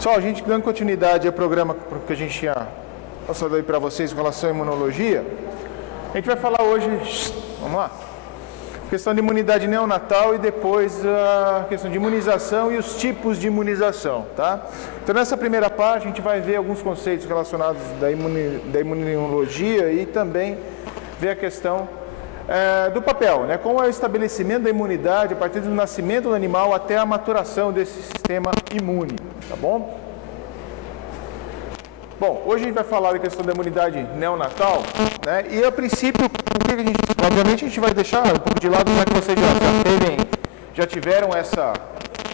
Pessoal, a gente dando continuidade ao programa que a gente tinha passado aí para vocês com relação à imunologia, a gente vai falar hoje, vamos lá, questão de imunidade neonatal e depois a questão de imunização e os tipos de imunização, tá? Então nessa primeira parte a gente vai ver alguns conceitos relacionados da imunologia e também ver a questão do papel, né? Como é o estabelecimento da imunidade a partir do nascimento do animal até a maturação desse sistema imune, tá bom? Bom, hoje a gente vai falar da questão da imunidade neonatal, né? E a princípio, obviamente a gente vai deixar um pouco de lado, já que vocês já tiveram essa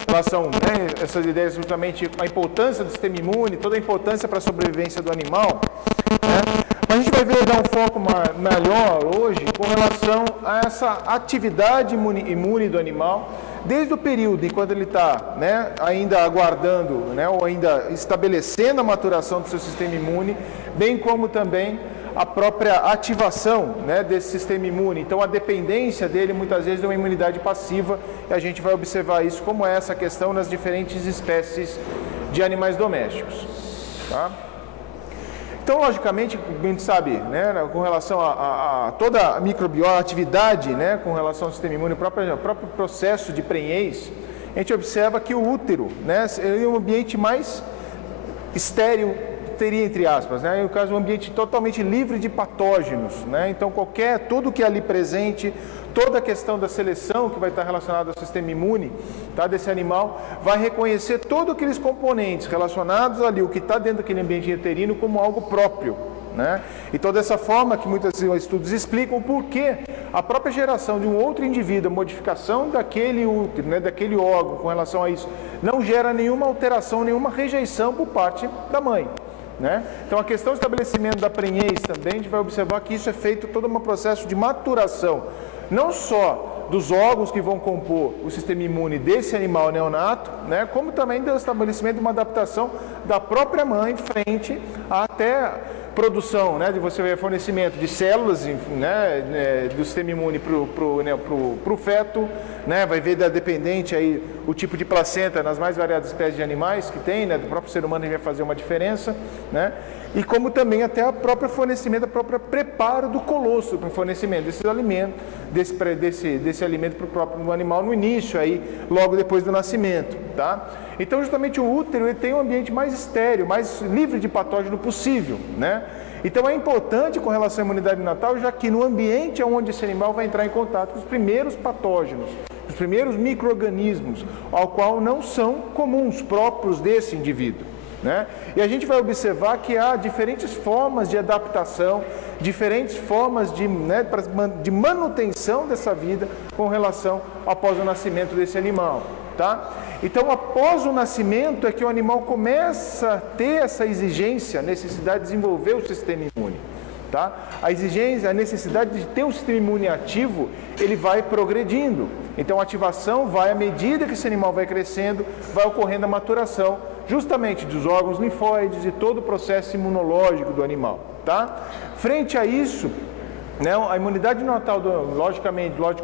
relação, né? Essas ideias justamente a importância do sistema imune, toda a importância para a sobrevivência do animal, né? Mas a gente vai ver dar um foco melhor hoje com relação a essa atividade imune do animal, desde o período enquanto ele está, né, ainda aguardando, né, ou ainda estabelecendo a maturação do seu sistema imune, bem como também a própria ativação, né, desse sistema imune. Então a dependência dele muitas vezes é uma imunidade passiva e a gente vai observar isso como é essa questão nas diferentes espécies de animais domésticos, tá? Então, logicamente, a gente sabe, né, com relação a toda a microbiota, atividade, né, com relação ao sistema imune, o próprio processo de prenhez, a gente observa que o útero, né, é um ambiente mais estéril, teria entre aspas, né, no caso, um ambiente totalmente livre de patógenos, né, então tudo que é ali presente, toda a questão da seleção que vai estar relacionada ao sistema imune, tá, desse animal, vai reconhecer todos aqueles componentes relacionados ali, o que está dentro daquele ambiente uterino, como algo próprio, né? Então, dessa forma que muitos estudos explicam por que a própria geração de um outro indivíduo, a modificação daquele útero, né, daquele órgão com relação a isso, não gera nenhuma alteração, nenhuma rejeição por parte da mãe, né? Então, a questão do estabelecimento da prenhez também, a gente vai observar que isso é feito todo um processo de maturação, não só dos órgãos que vão compor o sistema imune desse animal neonato, né, como também do estabelecimento de uma adaptação da própria mãe frente até produção, né, de você ver fornecimento de células, né, do sistema imune para o feto, né, vai ver dependente aí o tipo de placenta nas mais variadas espécies de animais que tem, né, do próprio ser humano vai fazer uma diferença, né, e como também até o próprio fornecimento, o próprio preparo do colostro para o fornecimento desses alimentos, desse alimento para o próprio animal no início, aí, logo depois do nascimento, tá? Então, justamente o útero ele tem um ambiente mais estéril, mais livre de patógeno possível, né? Então, é importante com relação à imunidade neonatal, já que no ambiente onde esse animal vai entrar em contato com os primeiros patógenos, os primeiros micro-organismos, ao qual não são comuns, próprios desse indivíduo, né? E a gente vai observar que há diferentes formas de adaptação, diferentes formas de manutenção dessa vida com relação após o nascimento desse animal, tá? Então, após o nascimento é que o animal começa a ter essa exigência, a necessidade de desenvolver o sistema imune, tá? A exigência, a necessidade de ter um sistema imune ativo, ele vai progredindo. Então, a ativação vai à medida que esse animal vai crescendo, vai ocorrendo a maturação, justamente dos órgãos linfóides e todo o processo imunológico do animal, tá? Frente a isso, né, a imunidade neonatal, lógico,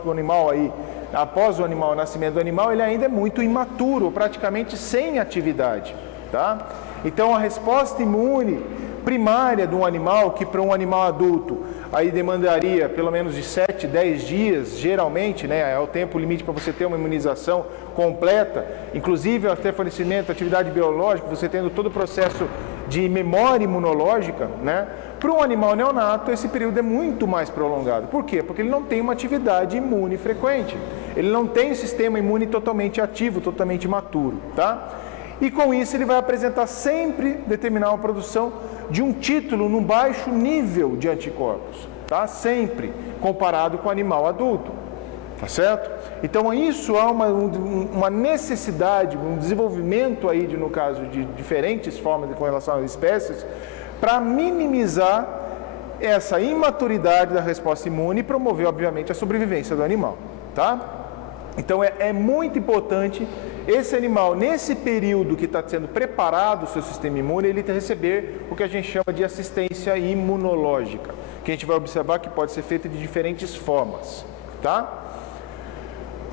o animal aí, após o nascimento do animal, ele ainda é muito imaturo, praticamente sem atividade, tá? Então, a resposta imune primária de um animal, que para um animal adulto, aí demandaria pelo menos de 7, 10 dias, geralmente, né, é o tempo limite para você ter uma imunização completa, inclusive até fornecimento, atividade biológica, você tendo todo o processo de memória imunológica, né? Para um animal neonato, esse período é muito mais prolongado. Por quê? Porque ele não tem uma atividade imune frequente. Ele não tem um sistema imune totalmente ativo, totalmente maturo, tá? E com isso ele vai apresentar sempre determinar uma produção de um título num baixo nível de anticorpos, tá? Sempre comparado com o animal adulto, tá certo? Então isso há uma necessidade, um desenvolvimento aí, no caso de diferentes formas com relação às espécies, para minimizar essa imaturidade da resposta imune e promover, obviamente, a sobrevivência do animal, tá? Então é muito importante esse animal, nesse período que está sendo preparado o seu sistema imune, ele receber o que a gente chama de assistência imunológica, que a gente vai observar que pode ser feita de diferentes formas, tá?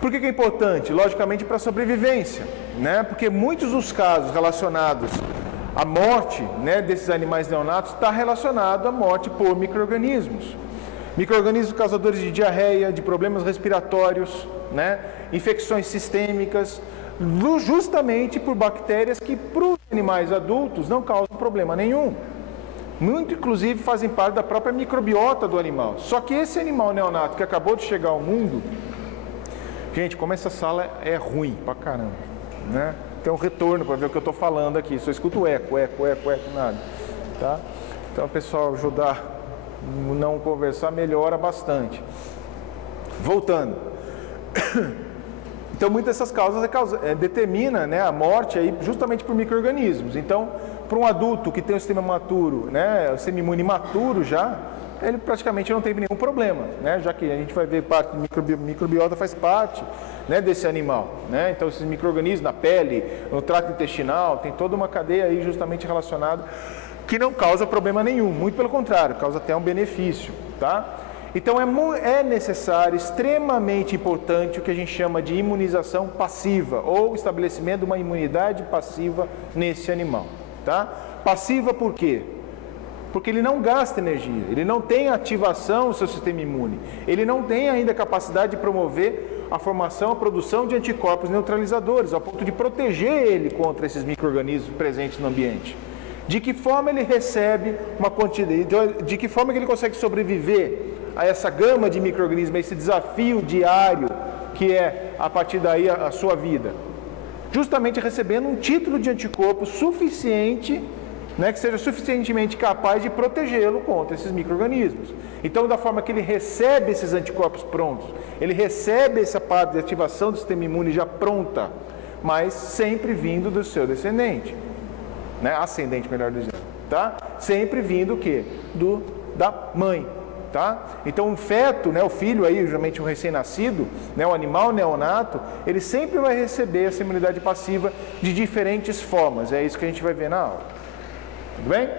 Por que é importante? Logicamente para a sobrevivência, né? Porque muitos dos casos relacionados à morte, né, desses animais neonatos está relacionado à morte por micro-organismos. Micro-organismos causadores de diarreia, de problemas respiratórios, né, infecções sistêmicas, justamente por bactérias que para os animais adultos não causam problema nenhum. Muito, inclusive, fazem parte da própria microbiota do animal. Só que esse animal neonato que acabou de chegar ao mundo, gente, como essa sala é ruim pra caramba, né? Tem um retorno para ver o que eu estou falando aqui, só escuto eco, nada, tá? Então, o pessoal ajudar a não conversar melhora bastante. Voltando. Então, muitas dessas causas determina, né, a morte aí justamente por micro-organismos. Então, para um adulto que tem o sistema maturo, né, o sistema imune maturo já, ele praticamente não tem nenhum problema, né, já que a gente vai ver parte do microbiota faz parte, né, desse animal, né? Então, esses micro-organismos na pele, no trato intestinal, tem toda uma cadeia aí justamente relacionada que não causa problema nenhum, muito pelo contrário, causa até um benefício, tá? Então, é necessário, extremamente importante, o que a gente chama de imunização passiva, ou estabelecimento de uma imunidade passiva nesse animal, tá? Passiva por quê? Porque ele não gasta energia, ele não tem ativação do seu sistema imune, ele não tem ainda capacidade de promover a formação, a produção de anticorpos neutralizadores, ao ponto de proteger ele contra esses micro-organismos presentes no ambiente. De que forma ele recebe uma quantidade, de que forma que ele consegue sobreviver a essa gama de micro-organismos, a esse desafio diário que é, a partir daí, a sua vida? Justamente recebendo um título de anticorpo suficiente, né, que seja suficientemente capaz de protegê-lo contra esses micro-organismos. Então, da forma que ele recebe esses anticorpos prontos, ele recebe essa parte de ativação do sistema imune já pronta, mas sempre vindo do seu descendente, né, ascendente, melhor dizendo, tá? Sempre vindo o quê? Da mãe, tá? Então, um feto, né, o filho aí, geralmente um recém-nascido, né, o animal neonato, ele sempre vai receber essa imunidade passiva de diferentes formas. É isso que a gente vai ver na aula. Tudo bem?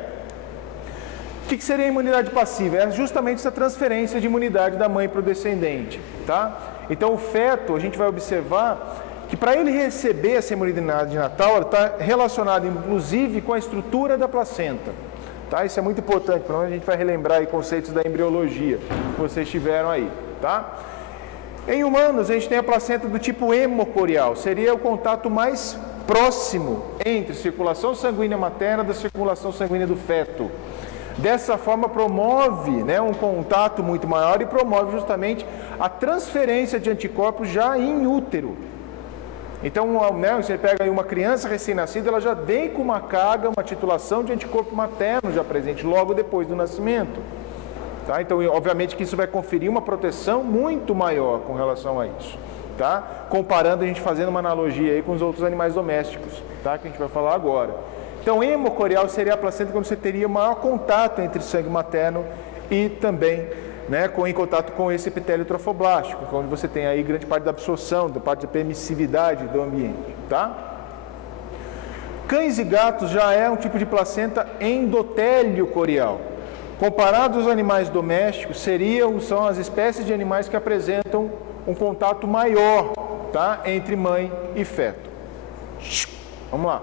O que seria a imunidade passiva? É justamente essa transferência de imunidade da mãe para o descendente, tá? Então, o feto, a gente vai observar que para ele receber essa imunidade natal, ela está relacionada, inclusive, com a estrutura da placenta, tá? Isso é muito importante, porque a gente vai relembrar aí conceitos da embriologia que vocês tiveram aí, tá? Em humanos, a gente tem a placenta do tipo hemocorial, seria o contato mais próximo entre circulação sanguínea materna da circulação sanguínea do feto. Dessa forma, promove, né, um contato muito maior e promove justamente a transferência de anticorpos já em útero. Então, né, você pega aí uma criança recém-nascida, ela já vem com uma carga, uma titulação de anticorpo materno já presente logo depois do nascimento. Tá? Então, obviamente que isso vai conferir uma proteção muito maior com relação a isso. Tá? Comparando, a gente fazendo uma analogia aí com os outros animais domésticos, tá? Que a gente vai falar agora. Então, hemocorial seria a placenta quando você teria maior contato entre sangue materno e também, né, em contato com esse epitélio trofoblástico, onde você tem aí grande parte da absorção, da parte da permissividade do ambiente. Tá? Cães e gatos já é um tipo de placenta endotélio corial. Comparado aos animais domésticos, são as espécies de animais que apresentam um contato maior, tá, entre mãe e feto. Vamos lá,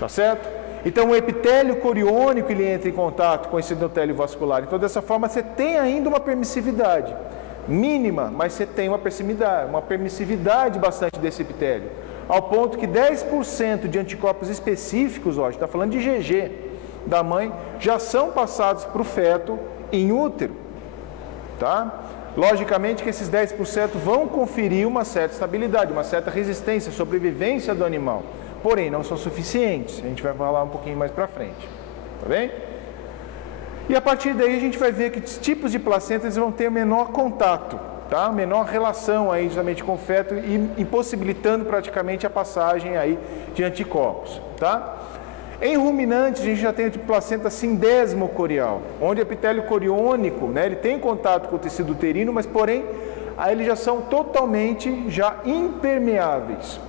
tá certo? Então, o epitélio coriônico ele entra em contato com esse endotélio vascular. Então, dessa forma, você tem ainda uma permissividade mínima, mas você tem uma permissividade bastante desse epitélio, ao ponto que 10% de anticorpos específicos, ó, a gente está falando de GG da mãe, já são passados para o feto em útero, tá? Logicamente que esses 10% vão conferir uma certa estabilidade, uma certa resistência, sobrevivência do animal. Porém, não são suficientes. A gente vai falar um pouquinho mais para frente. Tá bem? E a partir daí a gente vai ver que tipos de placentas vão ter menor contato, tá? Menor relação aí justamente com o feto e impossibilitando praticamente a passagem aí de anticorpos, tá? Em ruminantes, a gente já tem a placenta sindesmocorial, onde o epitélio coriônico, né, ele tem contato com o tecido uterino, mas porém, aí eles já são totalmente já impermeáveis,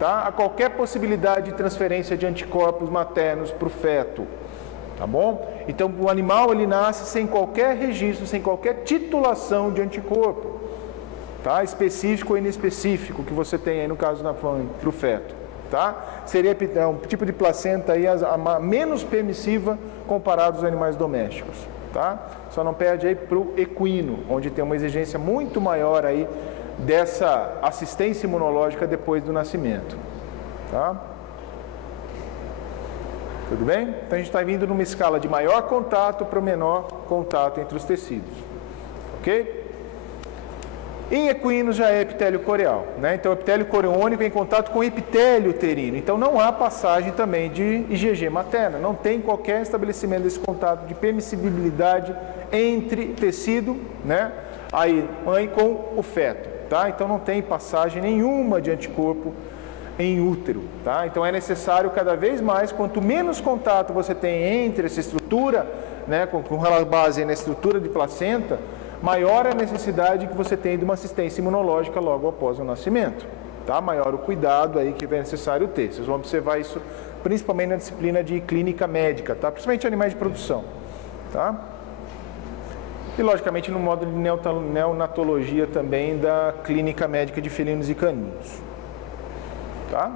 tá, a qualquer possibilidade de transferência de anticorpos maternos para o feto, tá bom? Então, o animal ele nasce sem qualquer registro, sem qualquer titulação de anticorpo. tá? Específico ou inespecífico que você tem aí no caso da mãe para o feto, tá? Seria um tipo de placenta aí a menos permissiva comparado aos animais domésticos, tá? Só não perde aí para o equino, onde tem uma exigência muito maior aí dessa assistência imunológica depois do nascimento, tá? Tudo bem? Então a gente está vindo numa escala de maior contato para o menor contato entre os tecidos, ok? Em equinos já é epitélio coreal, né? Então o epitélio coreônico é em contato com o epitélio uterino, então não há passagem também de IgG materna, não tem qualquer estabelecimento desse contato de permissibilidade entre tecido, né? Aí mãe com o feto, tá? Então não tem passagem nenhuma de anticorpo em útero, tá? Então é necessário cada vez mais, quanto menos contato você tem entre essa estrutura, né, com base na estrutura de placenta, maior a necessidade que você tem de uma assistência imunológica logo após o nascimento, tá? Maior o cuidado aí que é necessário ter. Vocês vão observar isso principalmente na disciplina de clínica médica, tá? Principalmente animais de produção, tá? E logicamente no módulo de neonatologia também da clínica médica de felinos e caninos. Tá?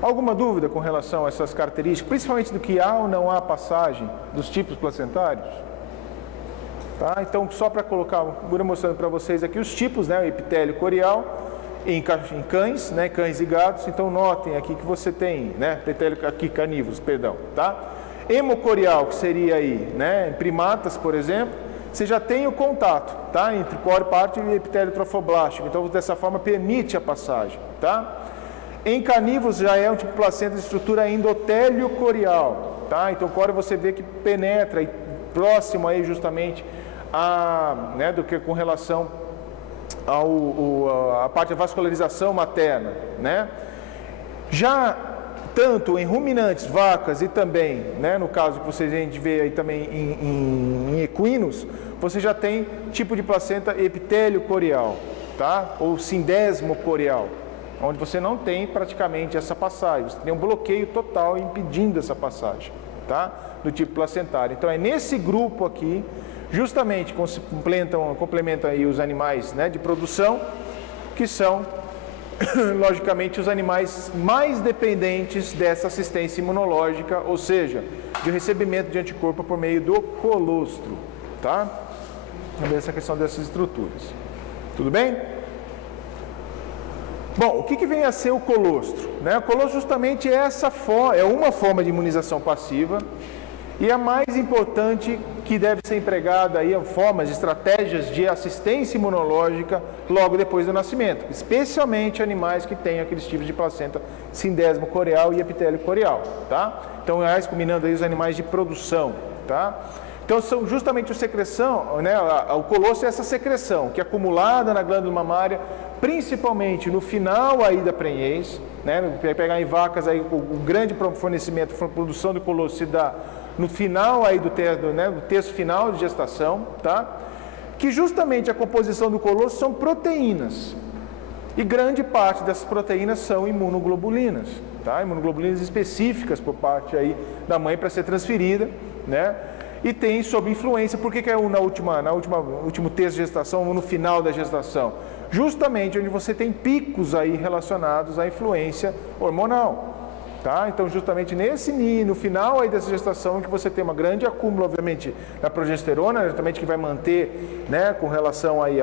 Alguma dúvida com relação a essas características, principalmente do que há ou não há passagem dos tipos placentários? Tá? Então, só para colocar, agora mostrando para vocês aqui os tipos, né? O epitélio coreal em cães, né? Cães e gatos. Então, notem aqui que você tem, né? Epitélio aqui canívoros, perdão, tá? Hemocoreal, que seria aí, né? Em primatas, por exemplo, você já tem o contato, tá? Entre parte e epitélio trofoblástico. Então, dessa forma, permite a passagem, tá? Em canívoros já é um tipo de placenta de estrutura endotélio coreal, tá? Então, o córeo você vê que penetra próximo aí justamente a, né, do que com relação a parte da vascularização materna, né? Já tanto em ruminantes, vacas e também, né, no caso que vocês vê aí também em equinos, você já tem tipo de placenta epitélio coreal, tá? Ou sindesmo coreal, onde você não tem praticamente essa passagem, você tem um bloqueio total impedindo essa passagem, tá? Do tipo placentário. Então é nesse grupo aqui, justamente complementam aí os animais, né, de produção, que são logicamente os animais mais dependentes dessa assistência imunológica, ou seja, de recebimento de anticorpo por meio do colostro, tá? Também essa questão dessas estruturas. Tudo bem? Bom, o que vem a ser o colostro? Né? O colostro justamente é uma forma de imunização passiva e a mais importante que deve ser empregada aí formas, estratégias de assistência imunológica logo depois do nascimento, especialmente animais que têm aqueles tipos de placenta sindesmo coreal e epitélio coreal, tá? Então, combinando aí os animais de produção, tá? Então, são justamente a secreção, né? O colostro é essa secreção que é acumulada na glândula mamária, principalmente no final aí da prenhez, né? Pegar em vacas aí o grande fornecimento, a produção do colostro se dá no final aí do terço final de gestação, tá? Que justamente a composição do colostro são proteínas. E grande parte dessas proteínas são imunoglobulinas, tá? Imunoglobulinas específicas por parte aí da mãe para ser transferida, né? E tem sob influência, por que é último terço de gestação ou no final da gestação? Justamente onde você tem picos aí relacionados à influência hormonal. Tá? Então, justamente no final aí dessa gestação, que você tem uma grande acúmulo, obviamente, da progesterona, justamente que vai manter, né, com relação aí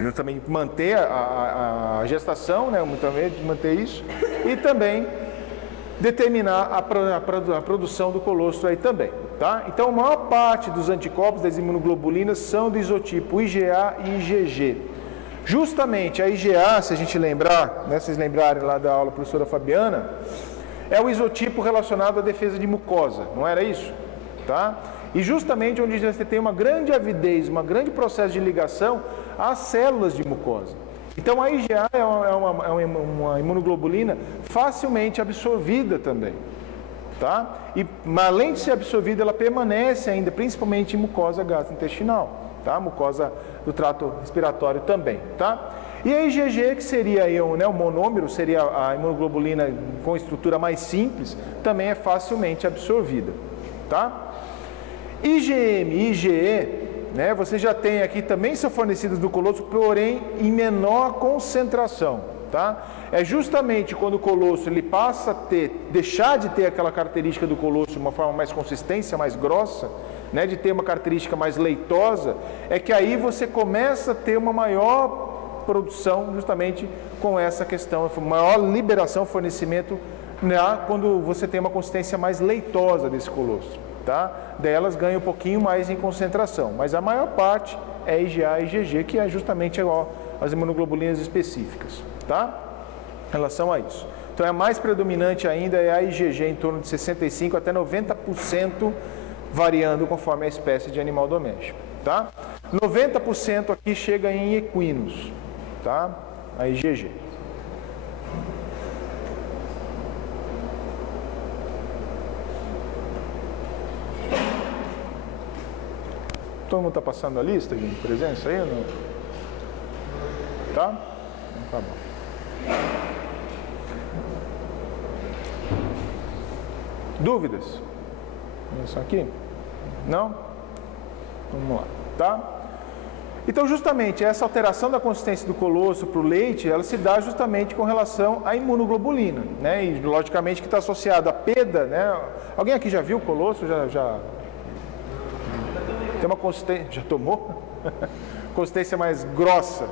justamente manter a gestação, né, manter isso, e também determinar a produção do colostro aí também, tá? Então, a maior parte dos anticorpos das imunoglobulinas são do isotipo IgA e IgG. Justamente a IgA, se a gente lembrar, né, se vocês lembrarem lá da aula da professora Fabiana, é o isotipo relacionado à defesa de mucosa, não era isso? Tá? E justamente onde você tem uma grande avidez, um grande processo de ligação às células de mucosa. Então a IgA é uma imunoglobulina facilmente absorvida também. Tá? E além de ser absorvida, ela permanece ainda, principalmente em mucosa gastrointestinal. Tá? Mucosa do trato respiratório também, tá? E a IgG, que seria aí, né, o monômero, seria a imunoglobulina com estrutura mais simples, também é facilmente absorvida, tá? IgM e IgE né, você já tem aqui também são fornecidos do colosso, porém em menor concentração, tá? É justamente quando o colosso ele passa a deixar de ter aquela característica do colosso de uma forma mais consistência, mais grossa, né, de ter uma característica mais leitosa, é que aí você começa a ter uma maior produção justamente com essa questão, maior liberação, fornecimento, né, quando você tem uma consistência mais leitosa desse colosso, tá? Delas ganha um pouquinho mais em concentração, mas a maior parte é IgA e IgG, que é justamente igual as imunoglobulinas específicas, tá? Em relação a isso. Então, a mais predominante ainda é a IgG, em torno de 65% até 90%, variando conforme a espécie de animal doméstico, tá? 90% aqui chega em equinos, tá? A IgG. Todo mundo está passando a lista de presença aí ou não? Tá? Então, tá bom. Dúvidas? Isso aqui? Não? Vamos lá, tá? Então, justamente, essa alteração da consistência do colosso para o leite, ela se dá justamente com relação à imunoglobulina, né? E, logicamente, que está associada à perda, né? Alguém aqui já viu o colosso? Já... Tem uma consistência... Já tomou? Consistência mais grossa.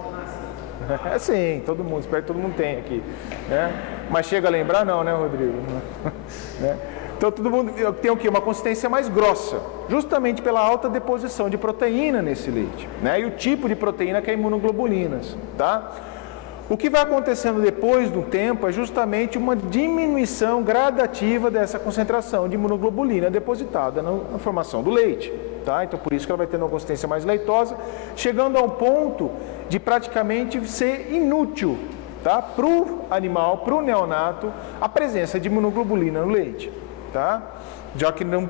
É sim, todo mundo, espero que todo mundo tenha aqui, né? Mas chega a lembrar não, né, Rodrigo? Né? Então, todo mundo tem o quê? Uma consistência mais grossa, justamente pela alta deposição de proteína nesse leite, né? E o tipo de proteína que é imunoglobulinas, tá? O que vai acontecendo depois do tempo é justamente uma diminuição gradativa dessa concentração de imunoglobulina depositada na formação do leite, tá? Então, por isso que ela vai tendo uma consistência mais leitosa, chegando ao ponto de praticamente ser inútil, tá? Para o animal, para o neonato, a presença de imunoglobulina no leite, tá? Já que não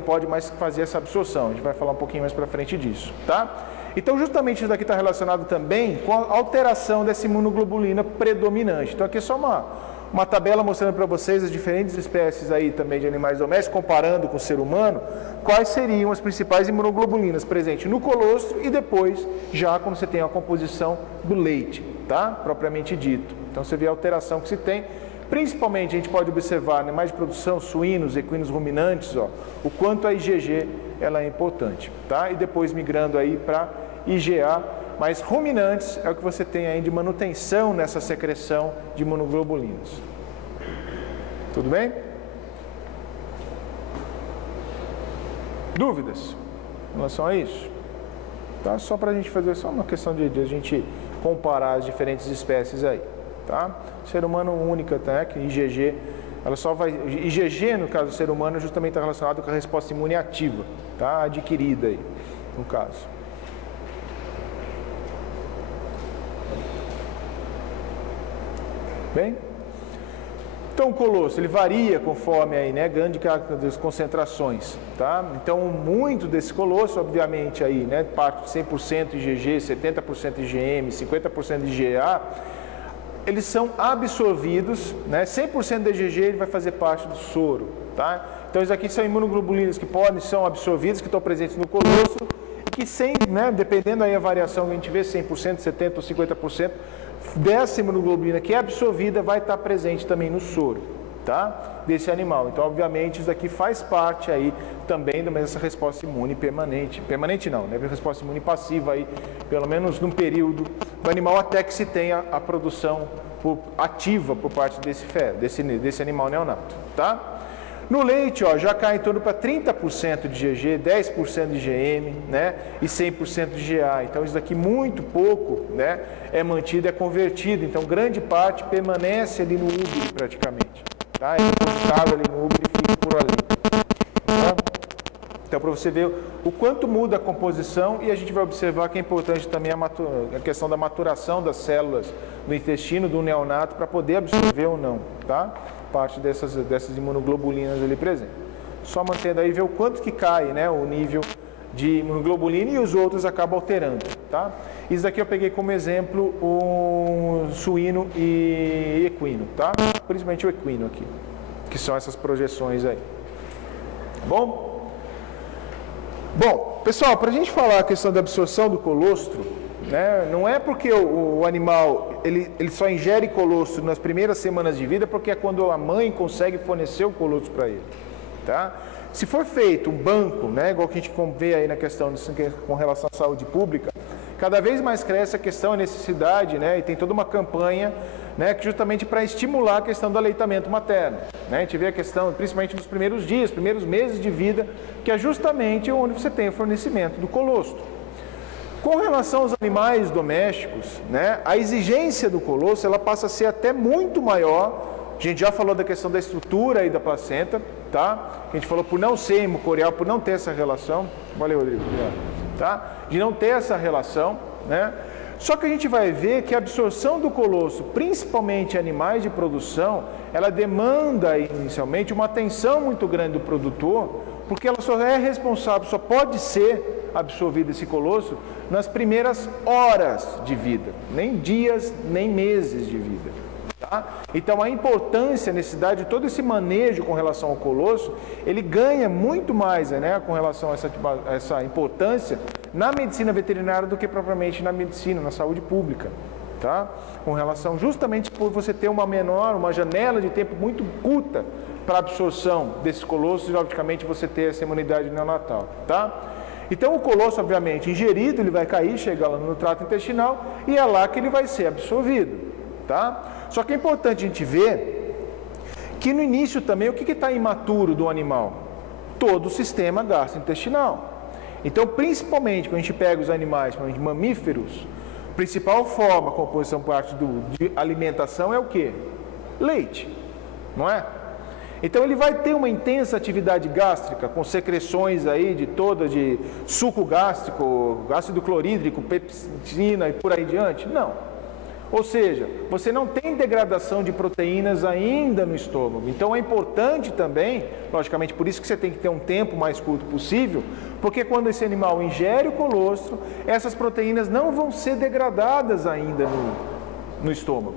pode mais fazer essa absorção. A gente vai falar um pouquinho mais para frente disso, tá? Então, justamente isso daqui está relacionado também com a alteração dessa imunoglobulina predominante. Então, aqui é só uma tabela mostrando para vocês as diferentes espécies aí também de animais domésticos, comparando com o ser humano, quais seriam as principais imunoglobulinas presentes no colostro e depois, já quando você tem a composição do leite, tá? Propriamente dito. Então, você vê a alteração que se tem. Principalmente, a gente pode observar animais de produção, suínos, equinos ruminantes, ó, o quanto a IgG ela é importante, tá? E depois migrando aí para IgA, mas ruminantes é o que você tem aí de manutenção nessa secreção de imunoglobulinas. Tudo bem? Dúvidas em relação a isso? Tá? Só para a gente fazer só uma questão de a gente comparar as diferentes espécies aí. Tá? Ser humano única, tá? Que IgG, ela só vai. IgG, no caso do ser humano, justamente está relacionado com a resposta imune ativa, tá? Adquirida aí, no caso. Bem? Então o colosso, ele varia conforme aí, né, grande das concentrações, tá? Então, muito desse colosso, obviamente aí, né, parte de 100% IgG, 70% IgM, 50% IgA, eles são absorvidos, né? 100% da IgG ele vai fazer parte do soro, tá? Então, isso aqui são imunoglobulinas que são absorvidas, que estão presentes no colosso, e que né, dependendo aí a variação que a gente vê, 100%, 70% ou 50%, dessa imunoglobulina que é absorvida vai estar presente também no soro, tá? Desse animal. Então, obviamente, isso aqui faz parte aí também dessa resposta imune permanente. Permanente não, né? Resposta imune passiva aí, pelo menos num período do animal até que se tenha a produção ativa por parte desse animal neonato, tá? No leite, ó, já cai em torno para 30% de IgG, 10% de IgM, né? E 100% de IgA. Então, isso daqui muito pouco, né? É mantido, é convertido. Então, grande parte permanece ali no útero praticamente. Tá? É depositado ali no útero e fica por ali. Tá? Então, para você ver o quanto muda a composição, e a gente vai observar que é importante também a questão da maturação das células do intestino do neonato para poder absorver ou não, tá? Parte dessas imunoglobulinas ali presentes. Só mantendo aí, ver o quanto que cai, né, o nível de imunoglobulina e os outros acabam alterando, tá? Isso daqui eu peguei como exemplo o suíno e equino, tá? Principalmente o equino aqui, que são essas projeções aí. Tá bom? Bom, pessoal, para a gente falar a questão da absorção do colostro, né, não é porque o animal ele só ingere colostro nas primeiras semanas de vida, porque é quando a mãe consegue fornecer o colostro para ele. Tá? Se for feito um banco, né, igual que a gente vê aí na questão com relação à saúde pública, cada vez mais cresce a questão, a necessidade, né, e tem toda uma campanha, né, justamente para estimular a questão do aleitamento materno. Né? A gente vê a questão, principalmente nos primeiros dias, primeiros meses de vida, que é justamente onde você tem o fornecimento do colostro. Com relação aos animais domésticos, né, a exigência do colostro ela passa a ser até muito maior. A gente já falou da questão da estrutura aí da placenta, tá? A gente falou por não ser hemocorial, por não ter essa relação. Valeu, Rodrigo. Obrigado. Tá? De não ter essa relação, né? Só que a gente vai ver que a absorção do colostro, principalmente em animais de produção, ela demanda inicialmente uma atenção muito grande do produtor, porque ela só é responsável, só pode ser absorvido esse colostro nas primeiras horas de vida, nem dias, nem meses de vida. Tá? Então a importância, a necessidade de todo esse manejo com relação ao colostro, ele ganha muito mais, né, com relação a essa importância na medicina veterinária do que propriamente na medicina, na saúde pública. Tá? Com relação justamente por você ter uma janela de tempo muito curta para a absorção desses colostros e logicamente você ter essa imunidade neonatal. Tá? Então o colostro, obviamente, ingerido, ele vai cair, chegar lá no trato intestinal e é lá que ele vai ser absorvido. Tá? Só que é importante a gente ver que no início também, o que está imaturo do animal? Todo o sistema gastrointestinal. Então, principalmente, quando a gente pega os animais, principalmente mamíferos, a principal forma, a composição parte de alimentação é o quê? Leite, não é? Então, ele vai ter uma intensa atividade gástrica, com secreções aí de suco gástrico, ácido clorídrico, pepsina e por aí diante? Não. Ou seja, você não tem degradação de proteínas ainda no estômago. Então é importante também, logicamente por isso que você tem que ter um tempo mais curto possível, porque quando esse animal ingere o colostro, essas proteínas não vão ser degradadas ainda no estômago.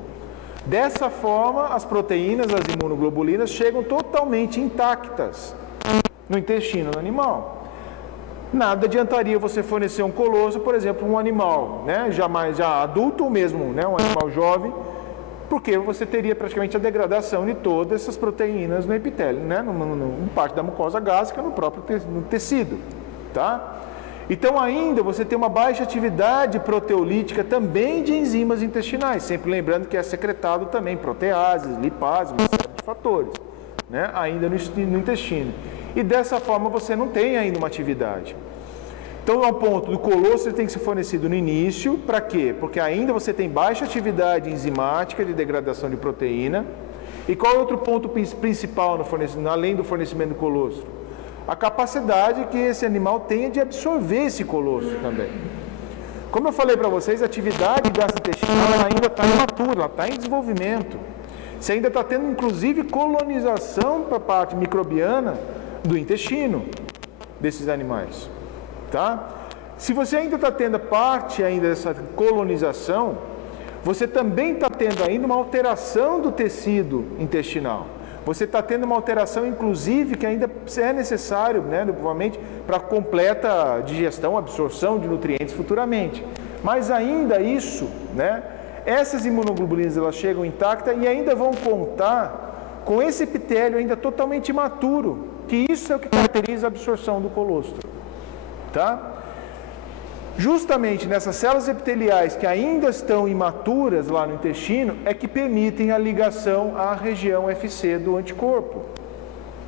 Dessa forma, as proteínas, as imunoglobulinas, chegam totalmente intactas no intestino do animal. Nada adiantaria você fornecer um colostro, por exemplo, um animal, né, já adulto ou mesmo, né, um animal jovem, porque você teria praticamente a degradação de todas essas proteínas no epitélio, né, no parte da mucosa gástrica, no próprio tecido, tá? Então ainda você tem uma baixa atividade proteolítica também de enzimas intestinais, sempre lembrando que é secretado também proteases, lipases, uma série de fatores, né, ainda no intestino. E dessa forma você não tem ainda uma atividade. Então, ao ponto do colostro, ele tem que ser fornecido no início, para quê? Porque ainda você tem baixa atividade enzimática de degradação de proteína. E qual é outro ponto principal no fornecimento, além do fornecimento do colostro? A capacidade que esse animal tenha de absorver esse colostro também. Como eu falei para vocês, a atividade gastrointestinal ela ainda está imatura, ela está em desenvolvimento. Você ainda está tendo, inclusive, colonização para a parte microbiana do intestino desses animais, tá? Se você ainda está tendo parte ainda dessa colonização, você também está tendo ainda uma alteração do tecido intestinal. Você está tendo uma alteração, inclusive, que ainda é necessário, né, provavelmente, para completa digestão, absorção de nutrientes futuramente. Mas ainda isso, né, essas imunoglobulinas elas chegam intactas e ainda vão contar com esse epitélio ainda totalmente imaturo, que isso é o que caracteriza a absorção do colostro, tá? Justamente nessas células epiteliais que ainda estão imaturas lá no intestino, é que permitem a ligação à região FC do anticorpo,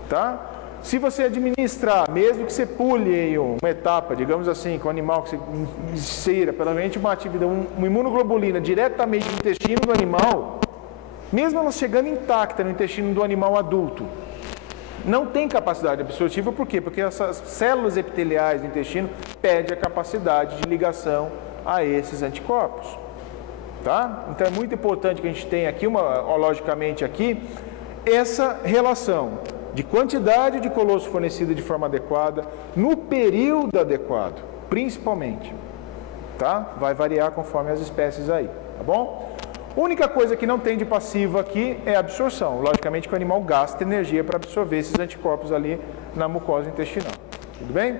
tá? Se você administrar, mesmo que você pule em uma etapa, digamos assim, com o animal que você insira, pela mente uma atividade, uma imunoglobulina diretamente no intestino do animal, mesmo ela chegando intacta no intestino do animal adulto, não tem capacidade absortiva, por quê? Porque essas células epiteliais do intestino perdem a capacidade de ligação a esses anticorpos, tá? Então é muito importante que a gente tenha aqui, logicamente aqui, essa relação de quantidade de colostro fornecido de forma adequada, no período adequado, principalmente, tá? Vai variar conforme as espécies aí, tá bom? Única coisa que não tem de passivo aqui é a absorção. Logicamente que o animal gasta energia para absorver esses anticorpos ali na mucosa intestinal. Tudo bem?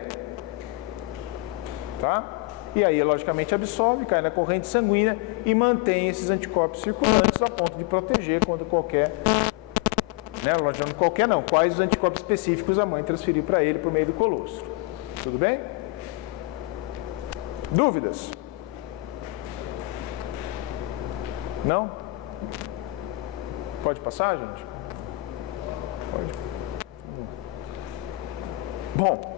tá? E aí, logicamente, absorve, cai na corrente sanguínea e mantém esses anticorpos circulantes a ponto de proteger contra qualquer, né? Qualquer não, quais os anticorpos específicos a mãe transferiu para ele por meio do colostro. Tudo bem? Dúvidas? Não? Pode passar, gente? Pode. Bom,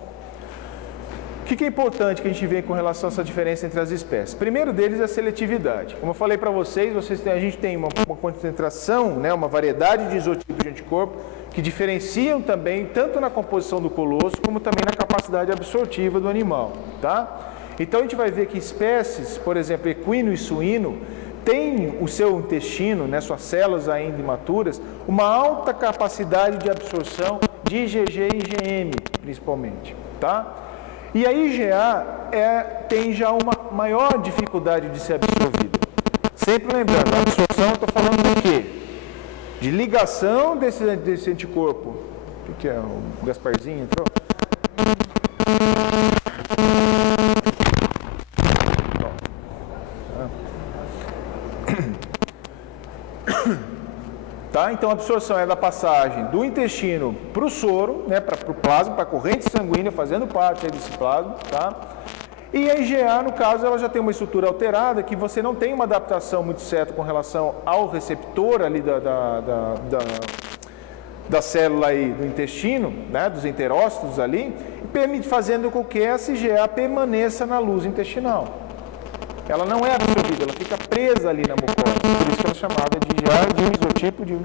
o que é importante que a gente vê com relação a essa diferença entre as espécies? Primeiro deles é a seletividade. Como eu falei para vocês, a gente tem uma concentração, né, uma variedade de isotipos de anticorpo que diferenciam também tanto na composição do colostro como também na capacidade absortiva do animal, tá? Então a gente vai ver que espécies, por exemplo, equino e suíno, tem o seu intestino, né, suas células ainda imaturas, uma alta capacidade de absorção de IgG e IgM, principalmente, tá? E a IgA tem já uma maior dificuldade de ser absorvida. Sempre lembrando, a absorção, eu estou falando do quê? De ligação desse anticorpo. O que é? O Gasparzinho entrou? Tá? Então a absorção é da passagem do intestino para o soro, né, para o plasma, para a corrente sanguínea, fazendo parte aí desse plasma. Tá? E a IgA, no caso, ela já tem uma estrutura alterada, que você não tem uma adaptação muito certa com relação ao receptor ali da célula aí do intestino, né, dos enterócitos ali, fazendo com que essa IgA permaneça na luz intestinal. Ela não é absorvida, ela fica presa ali na mucosa, por isso que ela é chamada de IgA, de um isotipo de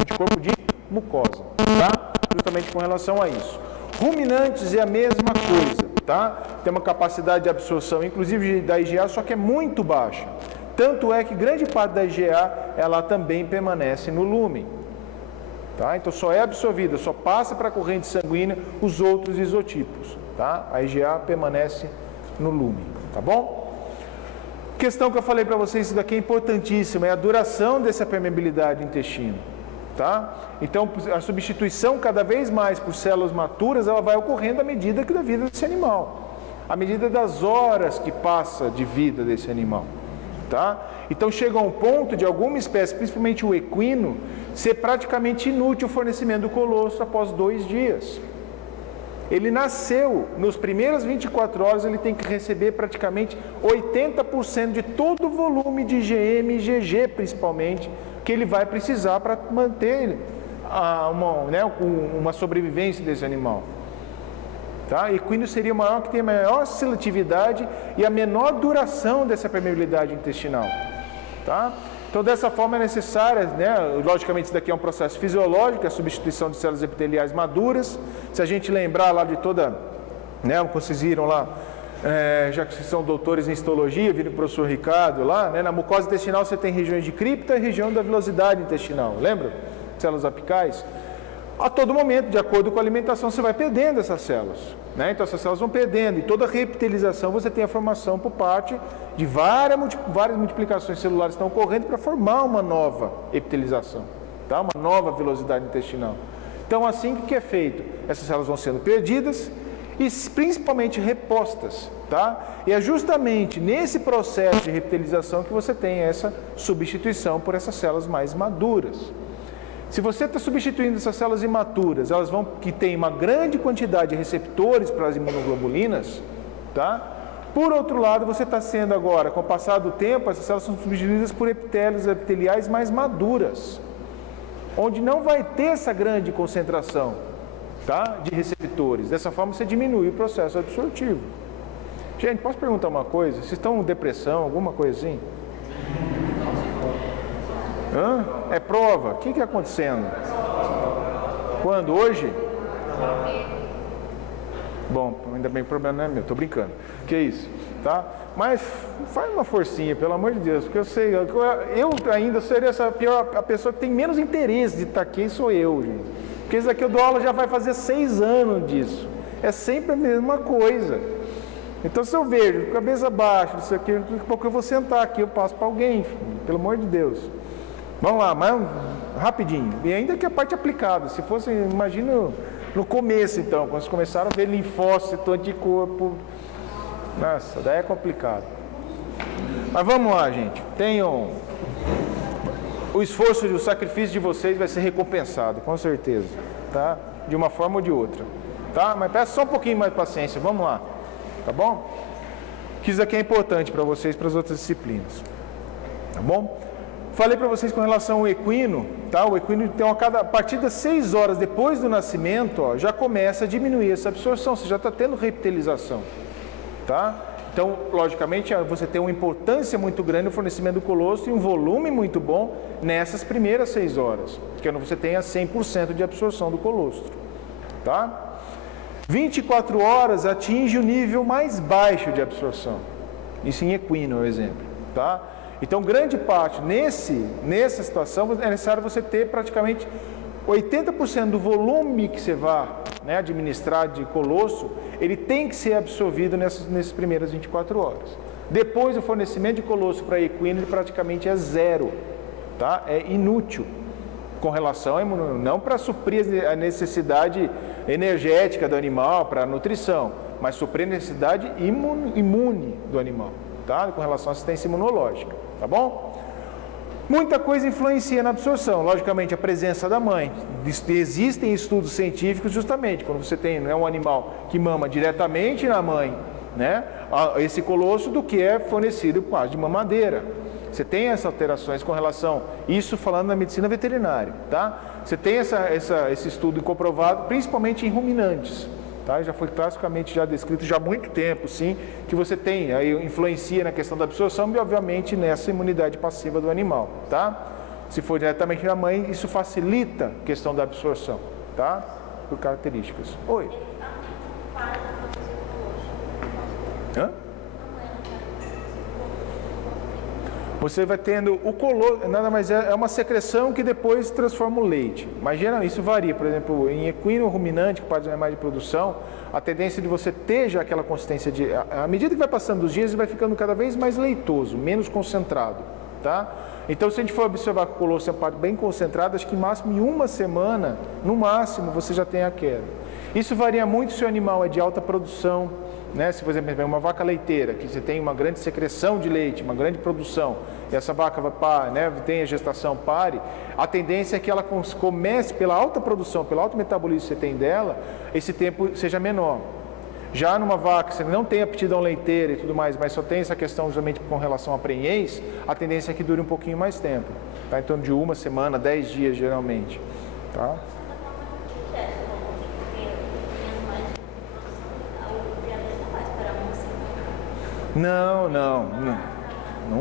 anticorpo de mucosa, tá? Justamente com relação a isso. Ruminantes é a mesma coisa, tá? Tem uma capacidade de absorção, inclusive da IgA, só que é muito baixa. Tanto é que grande parte da IgA, ela também permanece no lúmen. Tá? Então só é absorvida, só passa para a corrente sanguínea os outros isotipos. Tá? A IgA permanece no lúmen, tá bom? Questão que eu falei para vocês, isso daqui é importantíssima, é a duração dessa permeabilidade do intestino. Tá? Então a substituição cada vez mais por células maturas, ela vai ocorrendo à medida da vida desse animal, à medida das horas que passa de vida desse animal. Tá? Então chega a um ponto de alguma espécie, principalmente o equino, ser praticamente inútil o fornecimento do colostro após 2 dias. Ele nasceu, nos primeiras 24 horas ele tem que receber praticamente 80% de todo o volume de IgM e IgG principalmente, que ele vai precisar para manter uma sobrevivência desse animal. Tá? Equino seria o maior que tem a maior seletividade e a menor duração dessa permeabilidade intestinal. Tá? Então, dessa forma é necessária, né? Logicamente, isso daqui é um processo fisiológico, a substituição de células epiteliais maduras. Se a gente lembrar lá de toda, né, como vocês viram lá, já que vocês são doutores em histologia, viram o professor Ricardo lá, né, na mucosa intestinal você tem regiões de cripta e região da vilosidade intestinal, lembra? Células apicais. A todo momento, de acordo com a alimentação, você vai perdendo essas células, né? Então essas células vão perdendo, e toda reepitelização você tem a formação por parte de várias multiplicações celulares que estão ocorrendo para formar uma nova epitelização, tá? Uma nova velocidade intestinal. Então assim, o que é feito? Essas células vão sendo perdidas e principalmente repostas, tá? E é justamente nesse processo de reepitelização que você tem essa substituição por essas células mais maduras. Se você está substituindo essas células imaturas, que têm uma grande quantidade de receptores para as imunoglobulinas, tá? Por outro lado, você está sendo agora, com o passar do tempo, essas células são substituídas por epiteliais mais maduras, onde não vai ter essa grande concentração, tá, de receptores. Dessa forma, você diminui o processo absortivo. Gente, posso perguntar uma coisa? Vocês estão com depressão, alguma coisa assim? Hã? É prova. O que está acontecendo? Quando? Hoje? Bom, ainda bem que o problema não é meu, estou brincando. Que isso, tá? Mas faz uma forcinha, pelo amor de Deus, porque eu sei, eu ainda seria a pessoa que tem menos interesse de estar aqui, sou eu, gente. Porque isso aqui eu dou aula já vai fazer 6 anos disso. É sempre a mesma coisa. Então se eu vejo, cabeça baixa, isso aqui, daqui a pouco eu vou sentar aqui, eu passo para alguém, filho, pelo amor de Deus. Vamos lá, mas rapidinho. E ainda que a parte aplicada, se fosse, imagina no começo então, quando vocês começaram a ver linfócito, anticorpo, Nossa, daí é complicado. Mas vamos lá, gente. Tenham... O esforço e o sacrifício de vocês vai ser recompensado, com certeza, tá? De uma forma ou de outra, tá? Mas peça só um pouquinho mais de paciência, vamos lá, tá bom? Que isso aqui é importante para vocês, para as outras disciplinas, tá bom? Falei para vocês com relação ao equino, tá? O equino, então, a partir das 6 horas depois do nascimento, ó, já começa a diminuir essa absorção, você já está tendo reptilização, tá? Então, logicamente, você tem uma importância muito grande no fornecimento do colostro e um volume muito bom nessas primeiras 6 horas, que você tenha 100% de absorção do colostro, tá? 24 horas atinge o nível mais baixo de absorção, isso em equino, por exemplo, tá? Então, grande parte, nessa situação, é necessário você ter praticamente 80% do volume que você vai, né, administrar de colostro, ele tem que ser absorvido nessas primeiras 24 horas. Depois, o fornecimento de colostro para equino ele praticamente é zero, tá? É inútil com relação a não para suprir a necessidade energética do animal, para a nutrição, mas suprir a necessidade imune do animal, tá? Com relação à assistência imunológica, tá bom? Muita coisa influencia na absorção, logicamente a presença da mãe. Existem estudos científicos justamente quando você tem, né, um animal que mama diretamente na mãe, né, esse colostro do que é fornecido por causa de mamadeira. Você tem essas alterações com relação, isso falando na medicina veterinária, tá? Você tem esse estudo comprovado, principalmente em ruminantes. Tá? Já foi classicamente já descrito já há muito tempo, sim, que você tem, aí influencia na questão da absorção e obviamente nessa imunidade passiva do animal, tá? Se for diretamente da mãe, isso facilita a questão da absorção, tá? Por características. Oi? Hã? Você vai tendo o colostro, nada mais é uma secreção que depois transforma o leite. Mas geralmente isso varia, por exemplo, em equino ruminante, que pode ser mais de produção, a tendência de você ter já aquela consistência de... À medida que vai passando os dias, ele vai ficando cada vez mais leitoso, menos concentrado, tá? Então, se a gente for observar que o colostro é uma parte bem concentrada, acho que em uma semana, no máximo, você já tem a queda. Isso varia muito se o animal é de alta produção, né? Se, por exemplo, é uma vaca leiteira, que você tem uma grande secreção de leite, uma grande produção, e essa vaca vai, né, tem a gestação pare, a tendência é que ela comece pela alta produção, pelo alto metabolismo que você tem dela, esse tempo seja menor. Já numa vaca, você não tem aptidão leiteira e tudo mais, mas só tem essa questão justamente com relação à prenhez, a tendência é que dure um pouquinho mais tempo, tá? Em torno de uma semana, 10 dias geralmente, tá? Não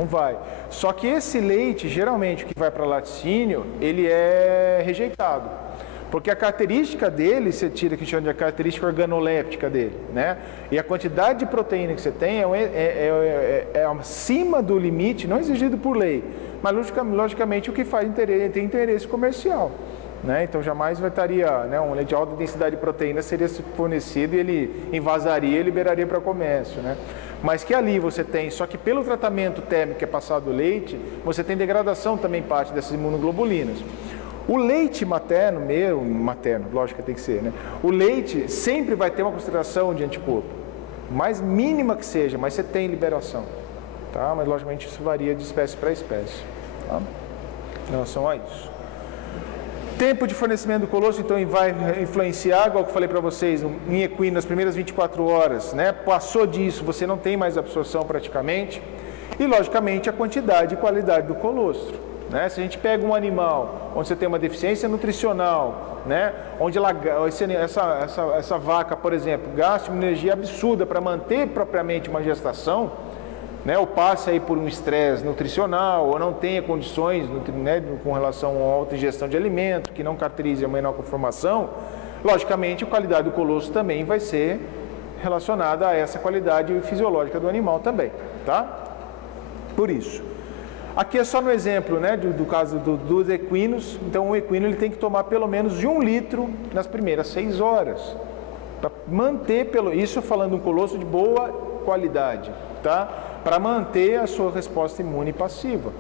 vai. Só que esse leite, geralmente, que vai para laticínio, ele é rejeitado. Porque a característica dele, você tira que chama de a característica organoléptica dele, né? E a quantidade de proteína que você tem é acima do limite, não exigido por lei, mas logicamente o que faz tem interesse comercial. Né? Então jamais estaria, né, um leite de alta densidade de proteína seria fornecido e ele envasaria e liberaria para comércio, né? Mas que ali você tem, só que pelo tratamento térmico que é passado o leite, você tem degradação também parte dessas imunoglobulinas. O leite materno, lógico que tem que ser, né? O leite sempre vai ter uma concentração de anticorpo, mais mínima que seja, mas você tem liberação, tá? Mas logicamente isso varia de espécie para espécie, tá? Em relação a isso. Tempo de fornecimento do colostro, então, vai influenciar, igual que eu falei para vocês, em equino, nas primeiras 24 horas, né? Passou disso, você não tem mais absorção praticamente. E, logicamente, a quantidade e qualidade do colostro, né? Se a gente pega um animal onde você tem uma deficiência nutricional, né? Onde essa vaca, por exemplo, gasta uma energia absurda para manter propriamente uma gestação, né, ou passe aí por um estresse nutricional, ou não tenha condições, né, com relação à alta ingestão de alimento, que não caracterize a menor conformação, logicamente a qualidade do colostro também vai ser relacionada a essa qualidade fisiológica do animal também, tá? Por isso. Aqui é só no exemplo, né, do caso dos equinos. Então o equino ele tem que tomar pelo menos de 1 litro nas primeiras 6 horas, para manter, isso falando de um colostro de boa qualidade, tá? Para manter a sua resposta imune passiva,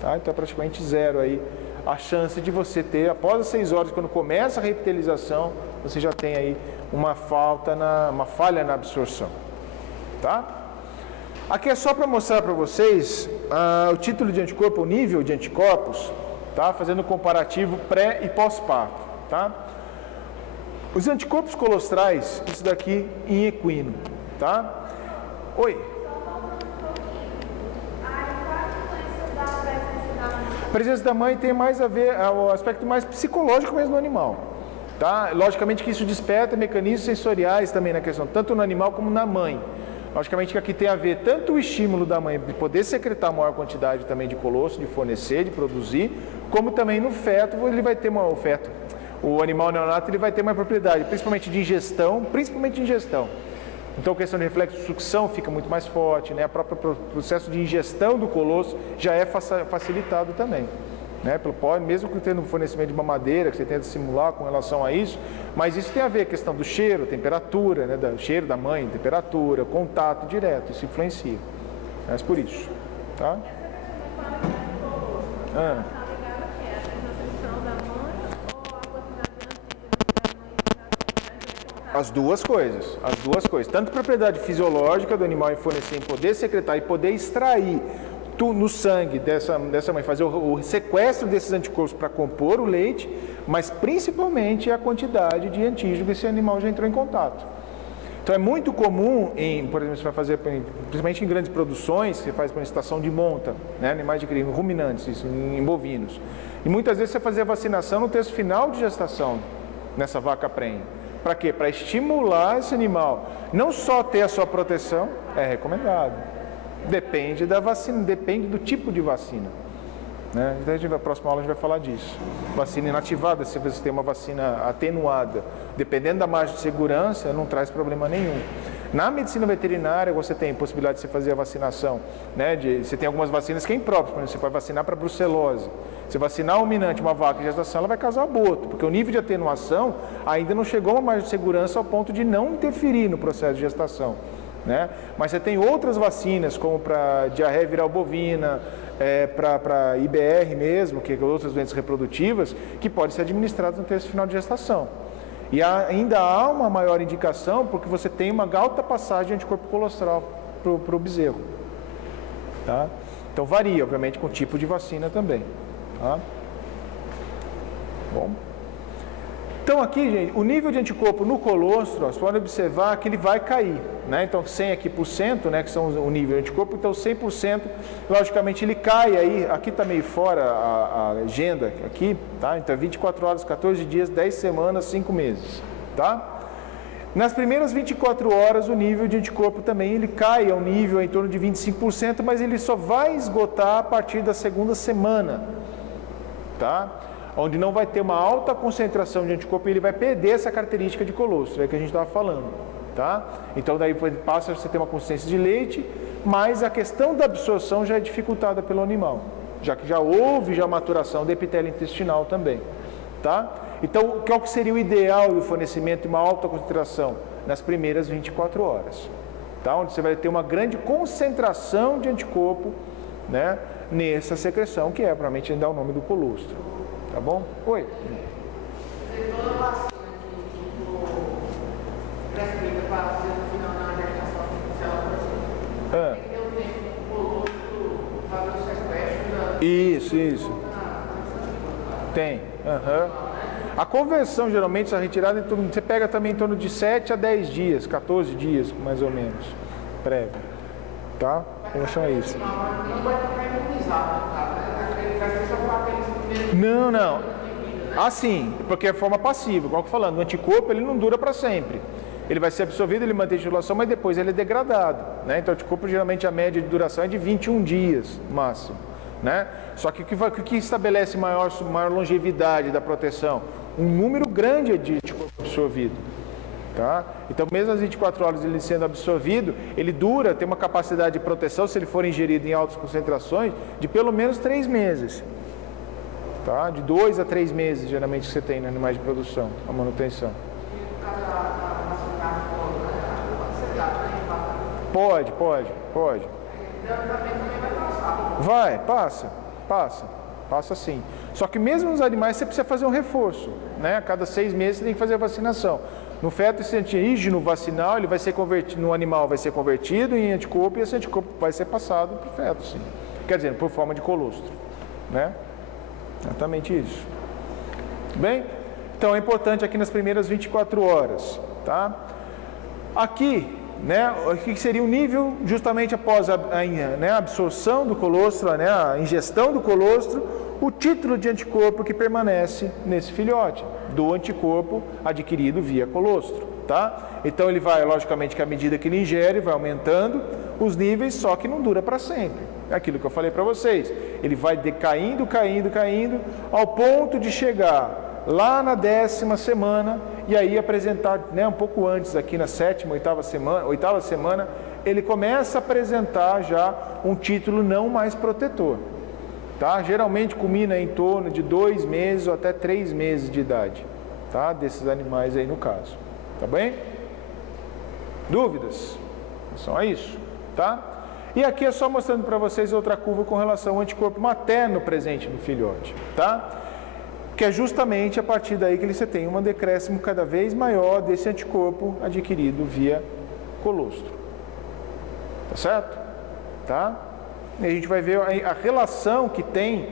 tá? Então é praticamente zero aí a chance de você ter, após as 6 horas, quando começa a reptilização, você já tem aí uma falha na absorção, tá? Aqui é só para mostrar para vocês o título de anticorpo, o nível de anticorpos, tá? Fazendo um comparativo pré e pós-parto, tá? Os anticorpos colostrais, isso daqui em equino, tá? Oi. A presença da mãe tem mais a ver, o aspecto mais psicológico mesmo no animal, tá? Logicamente que isso desperta mecanismos sensoriais também na questão, tanto no animal como na mãe. Logicamente que aqui tem a ver tanto o estímulo da mãe de poder secretar maior quantidade também de colostro, de fornecer, de produzir, como também no feto, ele vai ter o animal neonato ele vai ter uma propriedade, principalmente de ingestão, Então, a questão de reflexo de sucção fica muito mais forte, né? O próprio processo de ingestão do colostro já é facilitado também, né? Mesmo que tendo fornecimento de mamadeira, que você tenta simular com relação a isso, mas isso tem a ver com a questão do cheiro, temperatura, né? Do cheiro da mãe, temperatura, contato direto, isso influencia. Mas por isso, tá? As duas coisas, tanto propriedade fisiológica do animal em fornecer, em poder secretar e poder extrair no sangue dessa mãe, fazer o sequestro desses anticorpos para compor o leite, mas principalmente a quantidade de antígeno que esse animal já entrou em contato. Então é muito comum, por exemplo, você vai fazer, principalmente em grandes produções, você faz para estação de monta, né, animais de cria, ruminantes, isso, em bovinos. E muitas vezes você fazia vacinação no terço final de gestação nessa vaca prenha. Para quê? Para estimular esse animal, não só ter a sua proteção, é recomendado. Depende da vacina, depende do tipo de vacina, né? Então, na próxima aula a gente vai falar disso. Vacina inativada, se você tem uma vacina atenuada, dependendo da margem de segurança, não traz problema nenhum. Na medicina veterinária, você tem possibilidade de você fazer a vacinação, né? Você tem algumas vacinas que é impróprias, por exemplo, você pode vacinar para brucelose. Se vacinar ruminante, uma vaca em gestação, ela vai causar aborto, porque o nível de atenuação ainda não chegou a uma margem de segurança ao ponto de não interferir no processo de gestação, né? Mas você tem outras vacinas, como para diarreia viral bovina, para IBR mesmo, que é outras doenças reprodutivas, que podem ser administradas no terço final de gestação. E ainda há uma maior indicação porque você tem uma alta passagem de anticorpo colostral para o bezerro, tá? Então varia, obviamente, com o tipo de vacina também, tá? Bom. Então aqui, gente, o nível de anticorpo no colostro, você pode observar que ele vai cair, né? Então 100 aqui por cento, né, que são o nível de anticorpo, então 100%, logicamente ele cai aí, aqui está meio fora a agenda aqui, tá? Então 24 horas, 14 dias, 10 semanas, 5 meses, tá? Nas primeiras 24 horas o nível de anticorpo também ele cai a um nível em torno de 25%, mas ele só vai esgotar a partir da segunda semana, tá? Onde não vai ter uma alta concentração de anticorpo e ele vai perder essa característica de colostro, é que a gente estava falando, tá? Então daí passa a você ter uma consistência de leite, mas a questão da absorção já é dificultada pelo animal, já que já houve a maturação do epitélio intestinal também, tá? Então, qual que seria o ideal do fornecimento de uma alta concentração? Nas primeiras 24 horas, tá? Onde você vai ter uma grande concentração de anticorpo, né, nessa secreção, que é provavelmente dá o nome do colostro. Tá bom? Oi. Toda vacina que prescrita para fazer no final da gestação artificial, tem que ter um tempo do colostro fazer o sequestro da... Isso. Tem. A conversão, geralmente, a retirada, em torno, você pega também em torno de 7 a 10 dias, 14 dias, mais ou menos, prévio. Tá? Como chama isso? Não vai ficar imunizado, tá? Vai ser só para aqueles primeiros... Não. Assim, porque é forma passiva, igual que eu falando, o anticorpo ele não dura para sempre. Ele vai ser absorvido, ele mantém a titulação, mas depois ele é degradado, né? Então o anticorpo geralmente a média de duração é de 21 dias, máximo, né? Só que o que estabelece maior longevidade da proteção? Um número grande de anticorpo absorvido, tá? Então mesmo às 24 horas ele sendo absorvido, ele dura, tem uma capacidade de proteção, se ele for ingerido em altas concentrações, de pelo menos 3 meses. Tá? De 2 a 3 meses, geralmente, que você tem nos animais de produção, a manutenção. Pode. Vai, passa sim. Só que mesmo nos animais você precisa fazer um reforço, né? A cada 6 meses você tem que fazer a vacinação. No feto, esse antígeno vacinal, ele vai ser convertido, no animal vai ser convertido em anticorpo e esse anticorpo vai ser passado para o feto, sim. Quer dizer, por forma de colostro, né? Exatamente isso. Bem, então é importante aqui nas primeiras 24 horas, tá? Aqui, né, o que seria o nível justamente após a absorção do colostro, né, a ingestão do colostro, o título de anticorpo que permanece nesse filhote, do anticorpo adquirido via colostro, tá? Então ele vai, logicamente, que à medida que ele ingere, vai aumentando os níveis, só que não dura para sempre. É aquilo que eu falei para vocês. Ele vai decaindo, caindo, ao ponto de chegar lá na 10ª semana e aí apresentar, né, um pouco antes, aqui na 7ª, 8ª semana, ele começa a apresentar já um título não mais protetor. Tá? Geralmente culmina em torno de 2 meses ou até 3 meses de idade, tá? Desses animais aí no caso, tá bem? Dúvidas? São a isso, tá? E aqui é só mostrando para vocês outra curva com relação ao anticorpo materno presente no filhote, tá? Que é justamente a partir daí que você tem um decréscimo cada vez maior desse anticorpo adquirido via colostro, tá certo? Tá? E a gente vai ver a relação que tem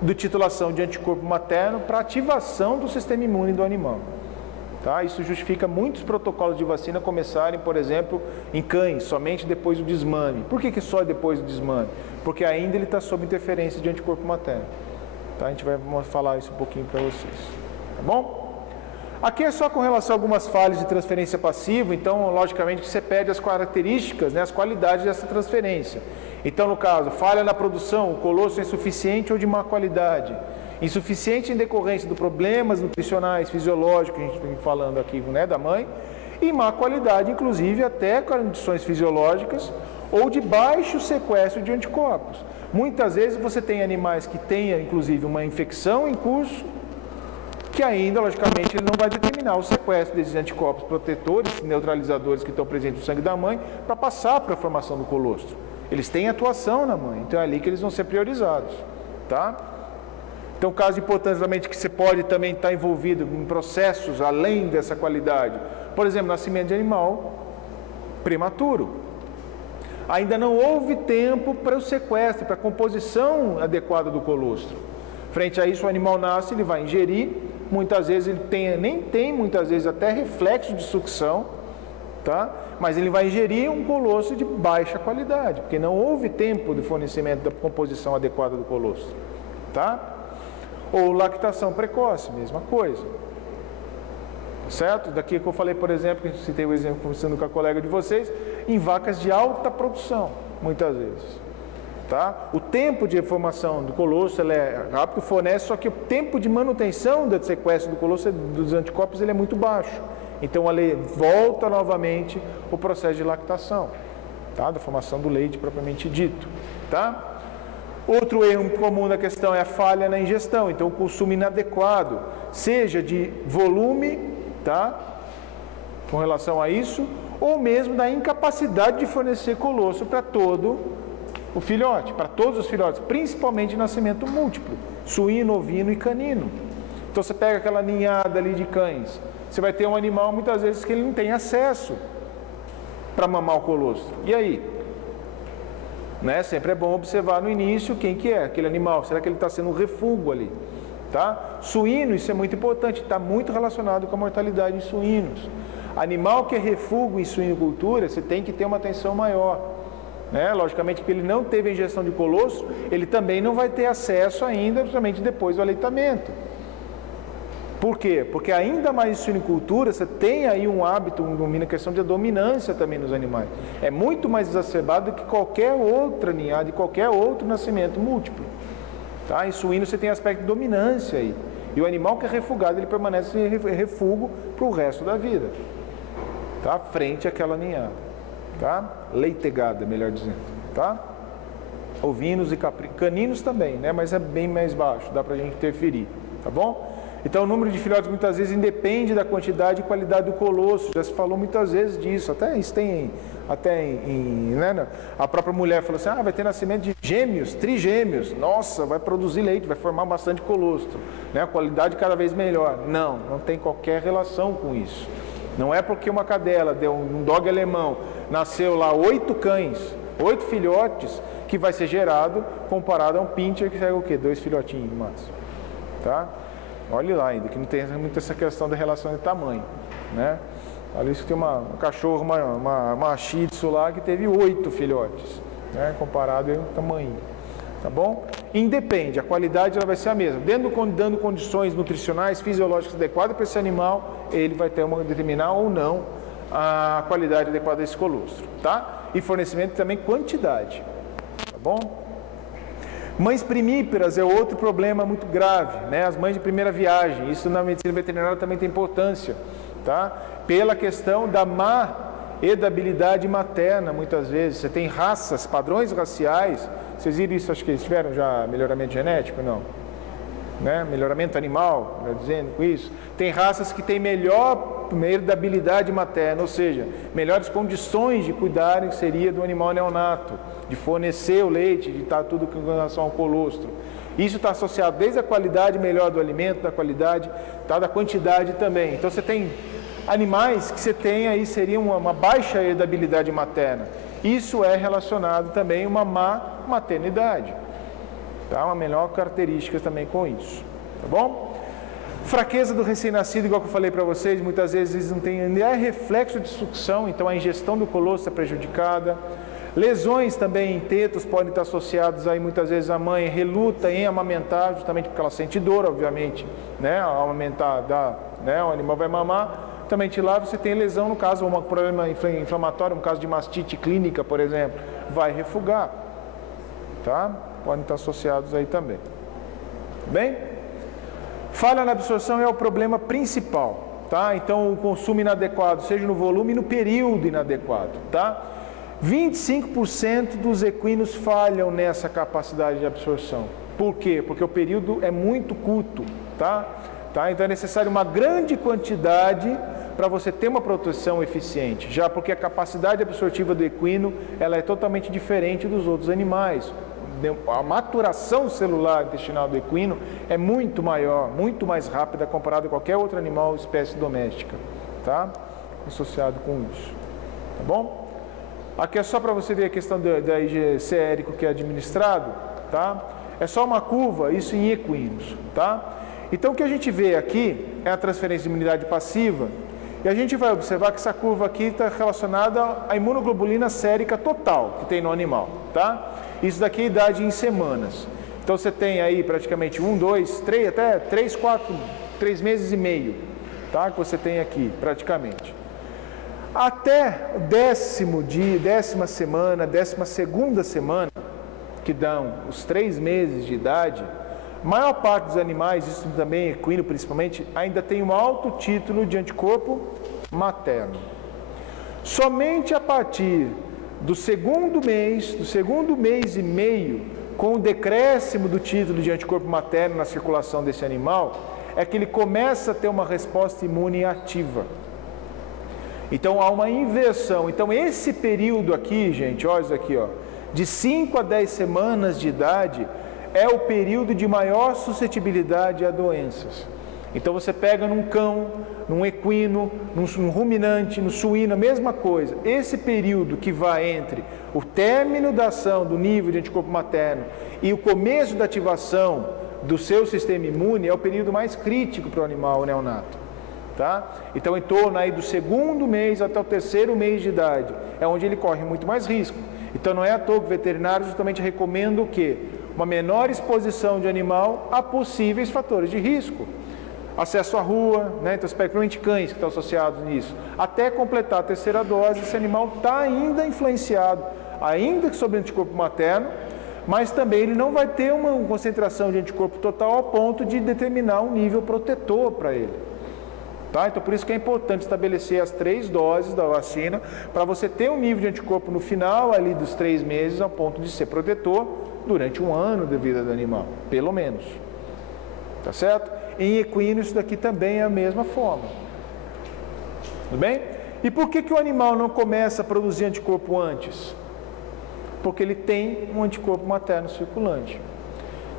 de titulação de anticorpo materno para ativação do sistema imune do animal. Tá? Isso justifica muitos protocolos de vacina começarem, por exemplo, em cães, somente depois do desmame. Por que só depois do desmame? Porque ainda ele está sob interferência de anticorpo materno. Tá? A gente vai falar isso um pouquinho para vocês. Tá bom? Aqui é só com relação a algumas falhas de transferência passiva, então, logicamente, que você perde as características, né, as qualidades dessa transferência. Então, no caso, falha na produção, o colostro é insuficiente ou de má qualidade. Insuficiente em decorrência de problemas nutricionais, fisiológicos, que a gente vem falando aqui, né, da mãe, e má qualidade, inclusive, até condições fisiológicas ou de baixo sequestro de anticorpos. Muitas vezes você tem animais que tenham, inclusive, uma infecção em curso, que ainda, logicamente, ele não vai determinar o sequestro desses anticorpos protetores, neutralizadores que estão presentes no sangue da mãe, para passar para a formação do colostro. Eles têm atuação na mãe, então é ali que eles vão ser priorizados, tá? Então, caso importante também que você pode também estar envolvido em processos além dessa qualidade. Por exemplo, nascimento de animal prematuro. Ainda não houve tempo para o sequestro, para a composição adequada do colostro. Frente a isso, o animal nasce, ele vai ingerir, muitas vezes ele nem tem muitas vezes até reflexo de sucção, tá? Mas ele vai ingerir um colostro de baixa qualidade, porque não houve tempo de fornecimento da composição adequada do colostro, tá? Ou lactação precoce, mesma coisa. Certo? Daqui que eu falei, por exemplo, que eu citei o exemplo conversando com a colega de vocês, em vacas de alta produção, muitas vezes. Tá? O tempo de formação do colostro ele é rápido, fornece, só que o tempo de manutenção do sequestro do colostro, dos anticorpos, ele é muito baixo. Então, ali volta novamente o processo de lactação, tá? Da formação do leite propriamente dito. Tá? Outro erro comum da questão é a falha na ingestão, então o consumo inadequado, seja de volume, tá? Com relação a isso, ou mesmo da incapacidade de fornecer colostro para todo o filhote, para todos os filhotes, principalmente de nascimento múltiplo, suíno, ovino e canino. Então você pega aquela ninhada ali de cães, você vai ter um animal muitas vezes que ele não tem acesso para mamar o colostro. E aí? Né? Sempre é bom observar no início quem que é aquele animal, será que ele está sendo um refúgio ali? Tá? Suíno, isso é muito importante, está muito relacionado com a mortalidade em suínos. Animal que é refúgio em suinocultura, você tem que ter uma atenção maior. Né? Logicamente que ele não teve a ingestão de colostro, ele também não vai ter acesso ainda, justamente depois do aleitamento. Por quê? Porque ainda mais em suinocultura, você tem aí um hábito, uma questão de dominância também nos animais. É muito mais exacerbado do que qualquer outra ninhada, qualquer outro nascimento múltiplo. Tá? Em suíno você tem aspecto de dominância aí. E o animal que é refugado, ele permanece em refúgio para o resto da vida. Tá? Frente àquela ninhada. Tá? Leitegada, melhor dizendo. Tá? Ovinos e caninos também, né? Mas é bem mais baixo, dá para a gente interferir. Tá bom? Então o número de filhotes muitas vezes independe da quantidade e qualidade do colostro. Já se falou muitas vezes disso. Até isso tem né? A própria mulher falou assim, vai ter nascimento de gêmeos, trigêmeos. Nossa, vai produzir leite, vai formar bastante colostro. Né? A qualidade cada vez melhor. Não tem qualquer relação com isso. Não é porque uma cadela, deu um dog alemão, nasceu lá 8 cães, 8 filhotes, que vai ser gerado comparado a um pincher que segue o quê? 2 filhotinhos no máximo. Tá? Olhe lá ainda, que não tem muito essa questão da relação de tamanho, né? Olha isso que tem um cachorro, uma Shih Tzu lá que teve 8 filhotes, né? Comparado ao tamanho. Tá bom? Independe, a qualidade ela vai ser a mesma. Dando condições nutricionais, fisiológicas adequadas para esse animal, ele vai ter determinar ou não a qualidade adequada desse colostro, tá? E fornecimento também quantidade, tá bom? Mães primíparas é outro problema muito grave, né? As mães de primeira viagem, isso na medicina veterinária também tem importância, tá? Pela questão da má herdabilidade materna, muitas vezes. Você tem raças, padrões raciais. Vocês viram isso? Acho que eles tiveram já melhoramento genético? Não. Né? Melhoramento animal, né? Dizendo com isso. Tem raças que têm melhor herdabilidade materna, ou seja, melhores condições de cuidarem, que seria do animal neonato, de fornecer o leite, de estar tudo com relação ao colostro. Isso está associado desde a qualidade melhor do alimento, da qualidade, tá? Da quantidade também. Então você tem animais que você tem aí, seria uma baixa herdabilidade materna. Isso é relacionado também a uma má maternidade. Tá? Uma menor característica também com isso. Tá bom? Fraqueza do recém-nascido, igual que eu falei para vocês, muitas vezes eles não têm, é reflexo de sucção, então a ingestão do colostro é prejudicada. Lesões também em tetos podem estar associadas aí, muitas vezes a mãe reluta em amamentar, justamente porque ela sente dor, obviamente, né? Ao amamentar, né? O animal vai mamar. Também lá você tem lesão, no caso, um problema inflamatório, um caso de mastite clínica, por exemplo, vai refugar, tá? Podem estar associados aí também. Bem? Falha na absorção é o problema principal, tá? Então, o consumo inadequado, seja no volume e no período inadequado, tá? 25% dos equinos falham nessa capacidade de absorção. Por quê? Porque o período é muito curto, tá? Então é necessário uma grande quantidade para você ter uma proteção eficiente, já porque a capacidade absortiva do equino ela é totalmente diferente dos outros animais. A maturação celular intestinal do equino é muito maior, muito mais rápida comparado a qualquer outro animal ou espécie doméstica, tá? Associado com isso, tá bom? Aqui é só para você ver a questão da IgC érico que é administrado, tá? É só uma curva, isso em equinos, tá? Então, o que a gente vê aqui é a transferência de imunidade passiva e a gente vai observar que essa curva aqui está relacionada à imunoglobulina sérica total que tem no animal, tá? Isso daqui é idade em semanas. Então, você tem aí praticamente 1, 2, 3, até 3, 4, 3 meses e meio, tá? Que você tem aqui, praticamente. Até o 10º dia, 10ª semana, 12ª semana, que dão os 3 meses de idade, a maior parte dos animais, isso também equino principalmente, ainda tem um alto título de anticorpo materno. Somente a partir do segundo mês e meio, com o decréscimo do título de anticorpo materno na circulação desse animal, é que ele começa a ter uma resposta imune ativa. Então há uma inversão. Então esse período aqui, gente, olha isso aqui, ó, de 5 a 10 semanas de idade, é o período de maior suscetibilidade a doenças. Então você pega num cão, num equino, num ruminante, no suíno, a mesma coisa. Esse período que vai entre o término da ação do nível de anticorpo materno e o começo da ativação do seu sistema imune é o período mais crítico para o animal neonato. Tá? Então, em torno aí do 2º mês até o 3º mês de idade, é onde ele corre muito mais risco. Então, não é à toa que o veterinário justamente recomenda o quê? Uma menor exposição de animal a possíveis fatores de risco. Acesso à rua, né? Então, especialmente cães que estão associados nisso. Até completar a 3ª dose, esse animal está ainda influenciado, ainda sobre o anticorpo materno, mas também ele não vai ter uma concentração de anticorpo total ao ponto de determinar um nível protetor para ele. Tá? Então, por isso que é importante estabelecer as 3 doses da vacina, para você ter um nível de anticorpo no final ali dos 3 meses, ao ponto de ser protetor durante 1 ano de vida do animal, pelo menos. Tá certo? Em equino, isso daqui também é a mesma forma. Tudo bem? E por que o animal não começa a produzir anticorpo antes? Porque ele tem um anticorpo materno circulante.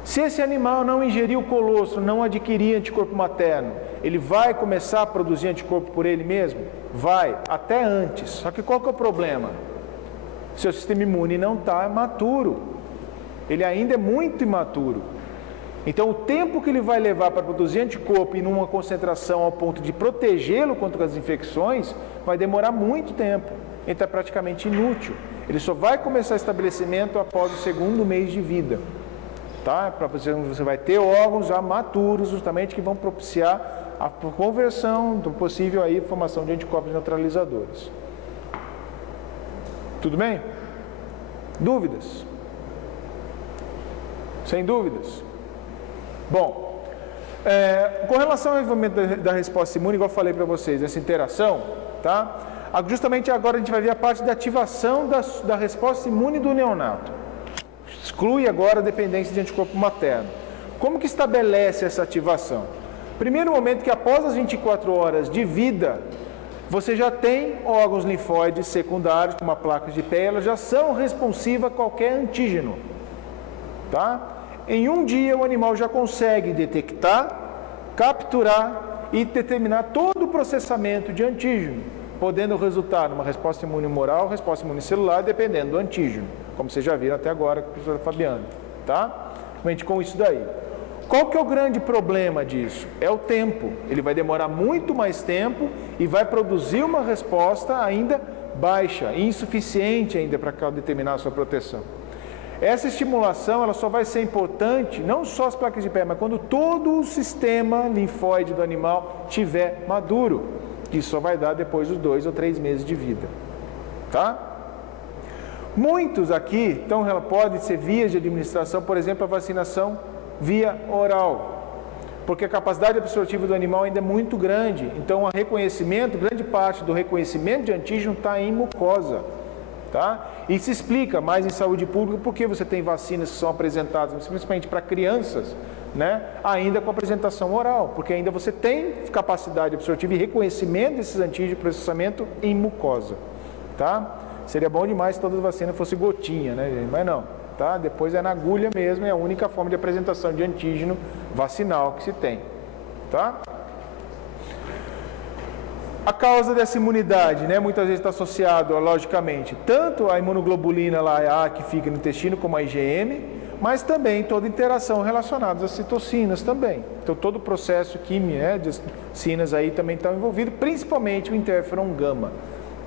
Se esse animal não ingerir o colostro, não adquirir anticorpo materno, ele vai começar a produzir anticorpo por ele mesmo? Vai, até antes. Só que qual que é o problema? Seu sistema imune não está maturo. Ele ainda é muito imaturo. Então, o tempo que ele vai levar para produzir anticorpo em uma concentração ao ponto de protegê-lo contra as infecções, vai demorar muito tempo. Então, é praticamente inútil. Ele só vai começar o estabelecimento após o segundo mês de vida. Tá? Você vai ter órgãos já maturos, justamente, que vão propiciar a conversão do possível aí, formação de anticorpos neutralizadores. Tudo bem? Dúvidas? Sem dúvidas? Bom, com relação ao desenvolvimento da resposta imune, igual eu falei para vocês, essa interação, tá? Justamente agora a gente vai ver a parte da ativação da resposta imune do neonato. Exclui agora a dependência de anticorpo materno. Como que estabelece essa ativação? Primeiro momento que após as 24 horas de vida, você já tem órgãos linfóides secundários, como a placa de pé, elas já são responsivas a qualquer antígeno, tá? Em um dia o animal já consegue detectar, capturar e determinar todo o processamento de antígeno, podendo resultar numa resposta imune humoral, resposta imune celular, dependendo do antígeno, como vocês já viram até agora com a professora Fabiana, tá? Somente com isso daí. Qual que é o grande problema disso? É o tempo. Ele vai demorar muito mais tempo e vai produzir uma resposta ainda baixa, insuficiente ainda para determinar a sua proteção. Essa estimulação ela só vai ser importante, não só as placas de pé, mas quando todo o sistema linfóide do animal estiver maduro, que só vai dar depois dos 2 ou 3 meses de vida. Tá? Muitos aqui, então, podem ser vias de administração, por exemplo, a vacinação via oral, porque a capacidade absortiva do animal ainda é muito grande, então o reconhecimento, grande parte do reconhecimento de antígeno está em mucosa. Tá? E se explica mais em saúde pública porque você tem vacinas que são apresentadas, principalmente para crianças, né? Ainda com apresentação oral, porque ainda você tem capacidade absortiva e reconhecimento desses antígenos de processamento em mucosa. Tá? Seria bom demais se todas as vacinas fossem gotinha, né, gente? Mas não. Tá? Depois é na agulha mesmo, é a única forma de apresentação de antígeno vacinal que se tem. Tá? A causa dessa imunidade, né, muitas vezes está associado, logicamente, tanto a imunoglobulina lá, a que fica no intestino, como a IgM, mas também toda interação relacionada às citocinas também. Então, todo o processo químico, né, de cinas aí também está envolvido, principalmente o interferon gama,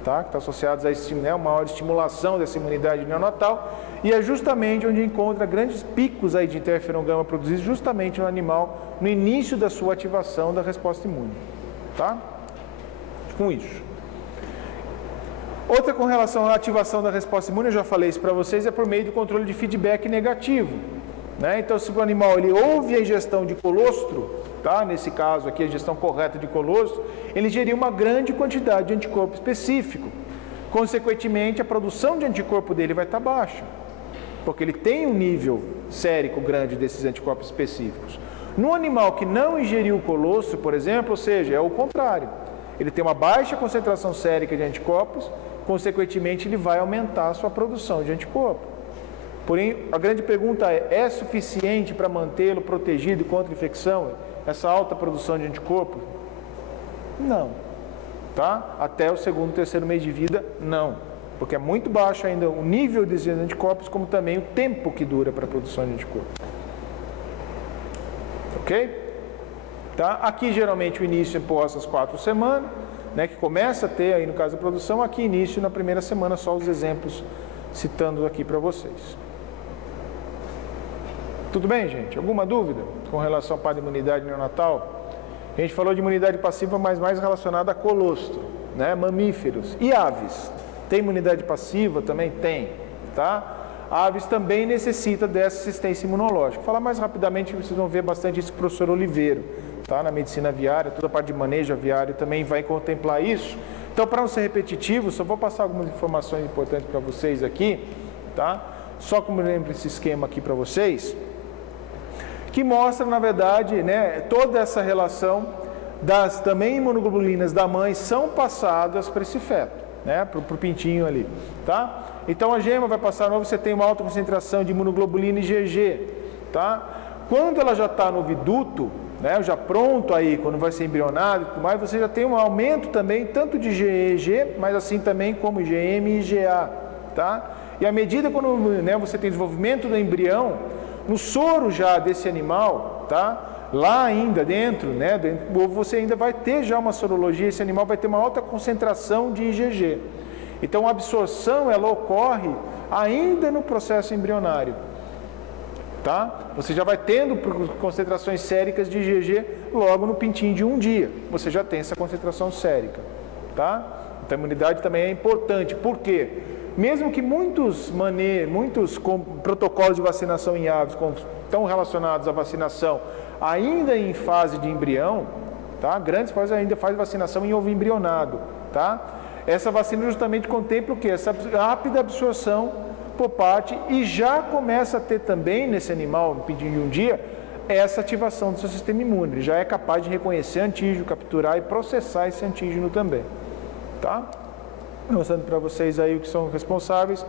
tá, que está associado a uma maior estimulação dessa imunidade neonatal, e é justamente onde encontra grandes picos aí de interferon gama produzidos justamente no animal, no início da sua ativação da resposta imune. Tá? Com isso. Outra com relação à ativação da resposta imune, eu já falei isso para vocês, é por meio do controle de feedback negativo. Né? Então, se o animal ele ouve a ingestão de colostro, tá? Nesse caso aqui, a ingestão correta de colostro, ele ingerir uma grande quantidade de anticorpo específico. Consequentemente, a produção de anticorpo dele vai estar baixa, porque ele tem um nível sérico grande desses anticorpos específicos. No animal que não ingeriu o colostro, por exemplo, ou seja, é o contrário. Ele tem uma baixa concentração sérica de anticorpos, consequentemente ele vai aumentar a sua produção de anticorpo. Porém, a grande pergunta é suficiente para mantê-lo protegido contra a infecção, essa alta produção de anticorpo? Não. Tá? Até o segundo, terceiro mês de vida, não. Porque é muito baixo ainda o nível de anticorpos, como também o tempo que dura para a produção de anticorpo. Ok? Tá? Aqui geralmente o início é após as 4 semanas, né, que começa a ter aí no caso da produção, aqui início na primeira semana, só os exemplos citando aqui para vocês. Tudo bem, gente? Alguma dúvida com relação à imunidade neonatal? A gente falou de imunidade passiva, mas mais relacionada a colostro, né, mamíferos e aves. Tem imunidade passiva? Também tem, tá? Aves também necessita dessa assistência imunológica. Vou falar mais rapidamente, vocês vão ver bastante isso com o professor Oliveira, tá? Na medicina aviária, toda a parte de manejo aviário também vai contemplar isso. Então, para não ser repetitivo, só vou passar algumas informações importantes para vocês aqui, tá? Só como eu lembro esse esquema aqui para vocês, que mostra, na verdade, né, toda essa relação das também imunoglobulinas da mãe são passadas para esse feto, né, para o pintinho ali, tá? Então a gema vai passar novo, você tem uma alta concentração de imunoglobulina IgG, tá? Quando ela já está no oviduto, né, já pronto aí, quando vai ser embrionado e tudo mais, você já tem um aumento também, tanto de GEG, mas assim também como GM e GA, tá? E à medida quando, né, você tem desenvolvimento do embrião, no soro já desse animal, tá? Lá ainda dentro, né, dentro do ovo, você ainda vai ter já uma sorologia, esse animal vai ter uma alta concentração de IgG. Então a absorção, ela ocorre ainda no processo embrionário. Tá? Você já vai tendo concentrações séricas de IgG logo no pintinho de um dia. Você já tem essa concentração sérica. Tá? Então a imunidade também é importante. Por quê? Mesmo que muitos protocolos de vacinação em aves estão relacionados à vacinação ainda em fase de embrião, tá? Grandes países ainda fazem vacinação em ovo embrionado. Tá? Essa vacina justamente contempla o quê? Essa rápida absorção por parte, e já começa a ter também nesse animal, no pintinho de um dia, essa ativação do seu sistema imune. Ele já é capaz de reconhecer antígeno, capturar e processar esse antígeno também. Tá? Mostrando para vocês aí o que são responsáveis,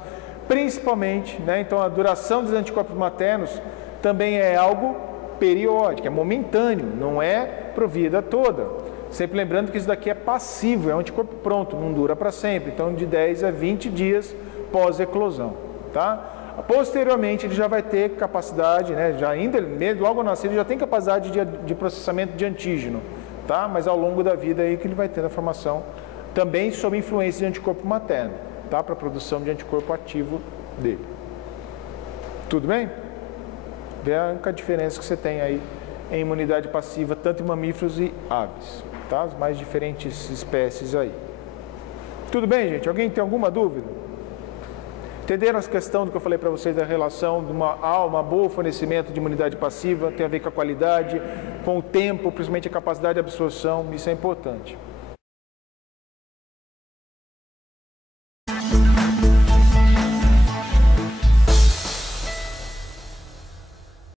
principalmente, né? Então a duração dos anticorpos maternos também é algo periódico, é momentâneo, não é para a vida toda. Sempre lembrando que isso daqui é passivo, é um anticorpo pronto, não dura para sempre. Então de 10 a 20 dias pós-eclosão. Tá? Posteriormente ele já vai ter capacidade, né, já ainda logo ao nascer ele já tem capacidade de processamento de antígeno, tá? Mas ao longo da vida aí que ele vai ter a formação também sob influência de anticorpo materno, tá? Para a produção de anticorpo ativo dele. Tudo bem? Vê a única diferença que você tem aí em imunidade passiva tanto em mamíferos e aves, tá? As mais diferentes espécies aí. Tudo bem, gente? Alguém tem alguma dúvida? Entenderam a questão do que eu falei para vocês da relação de uma boa fornecimento de imunidade passiva, tem a ver com a qualidade, com o tempo, principalmente a capacidade de absorção, isso é importante.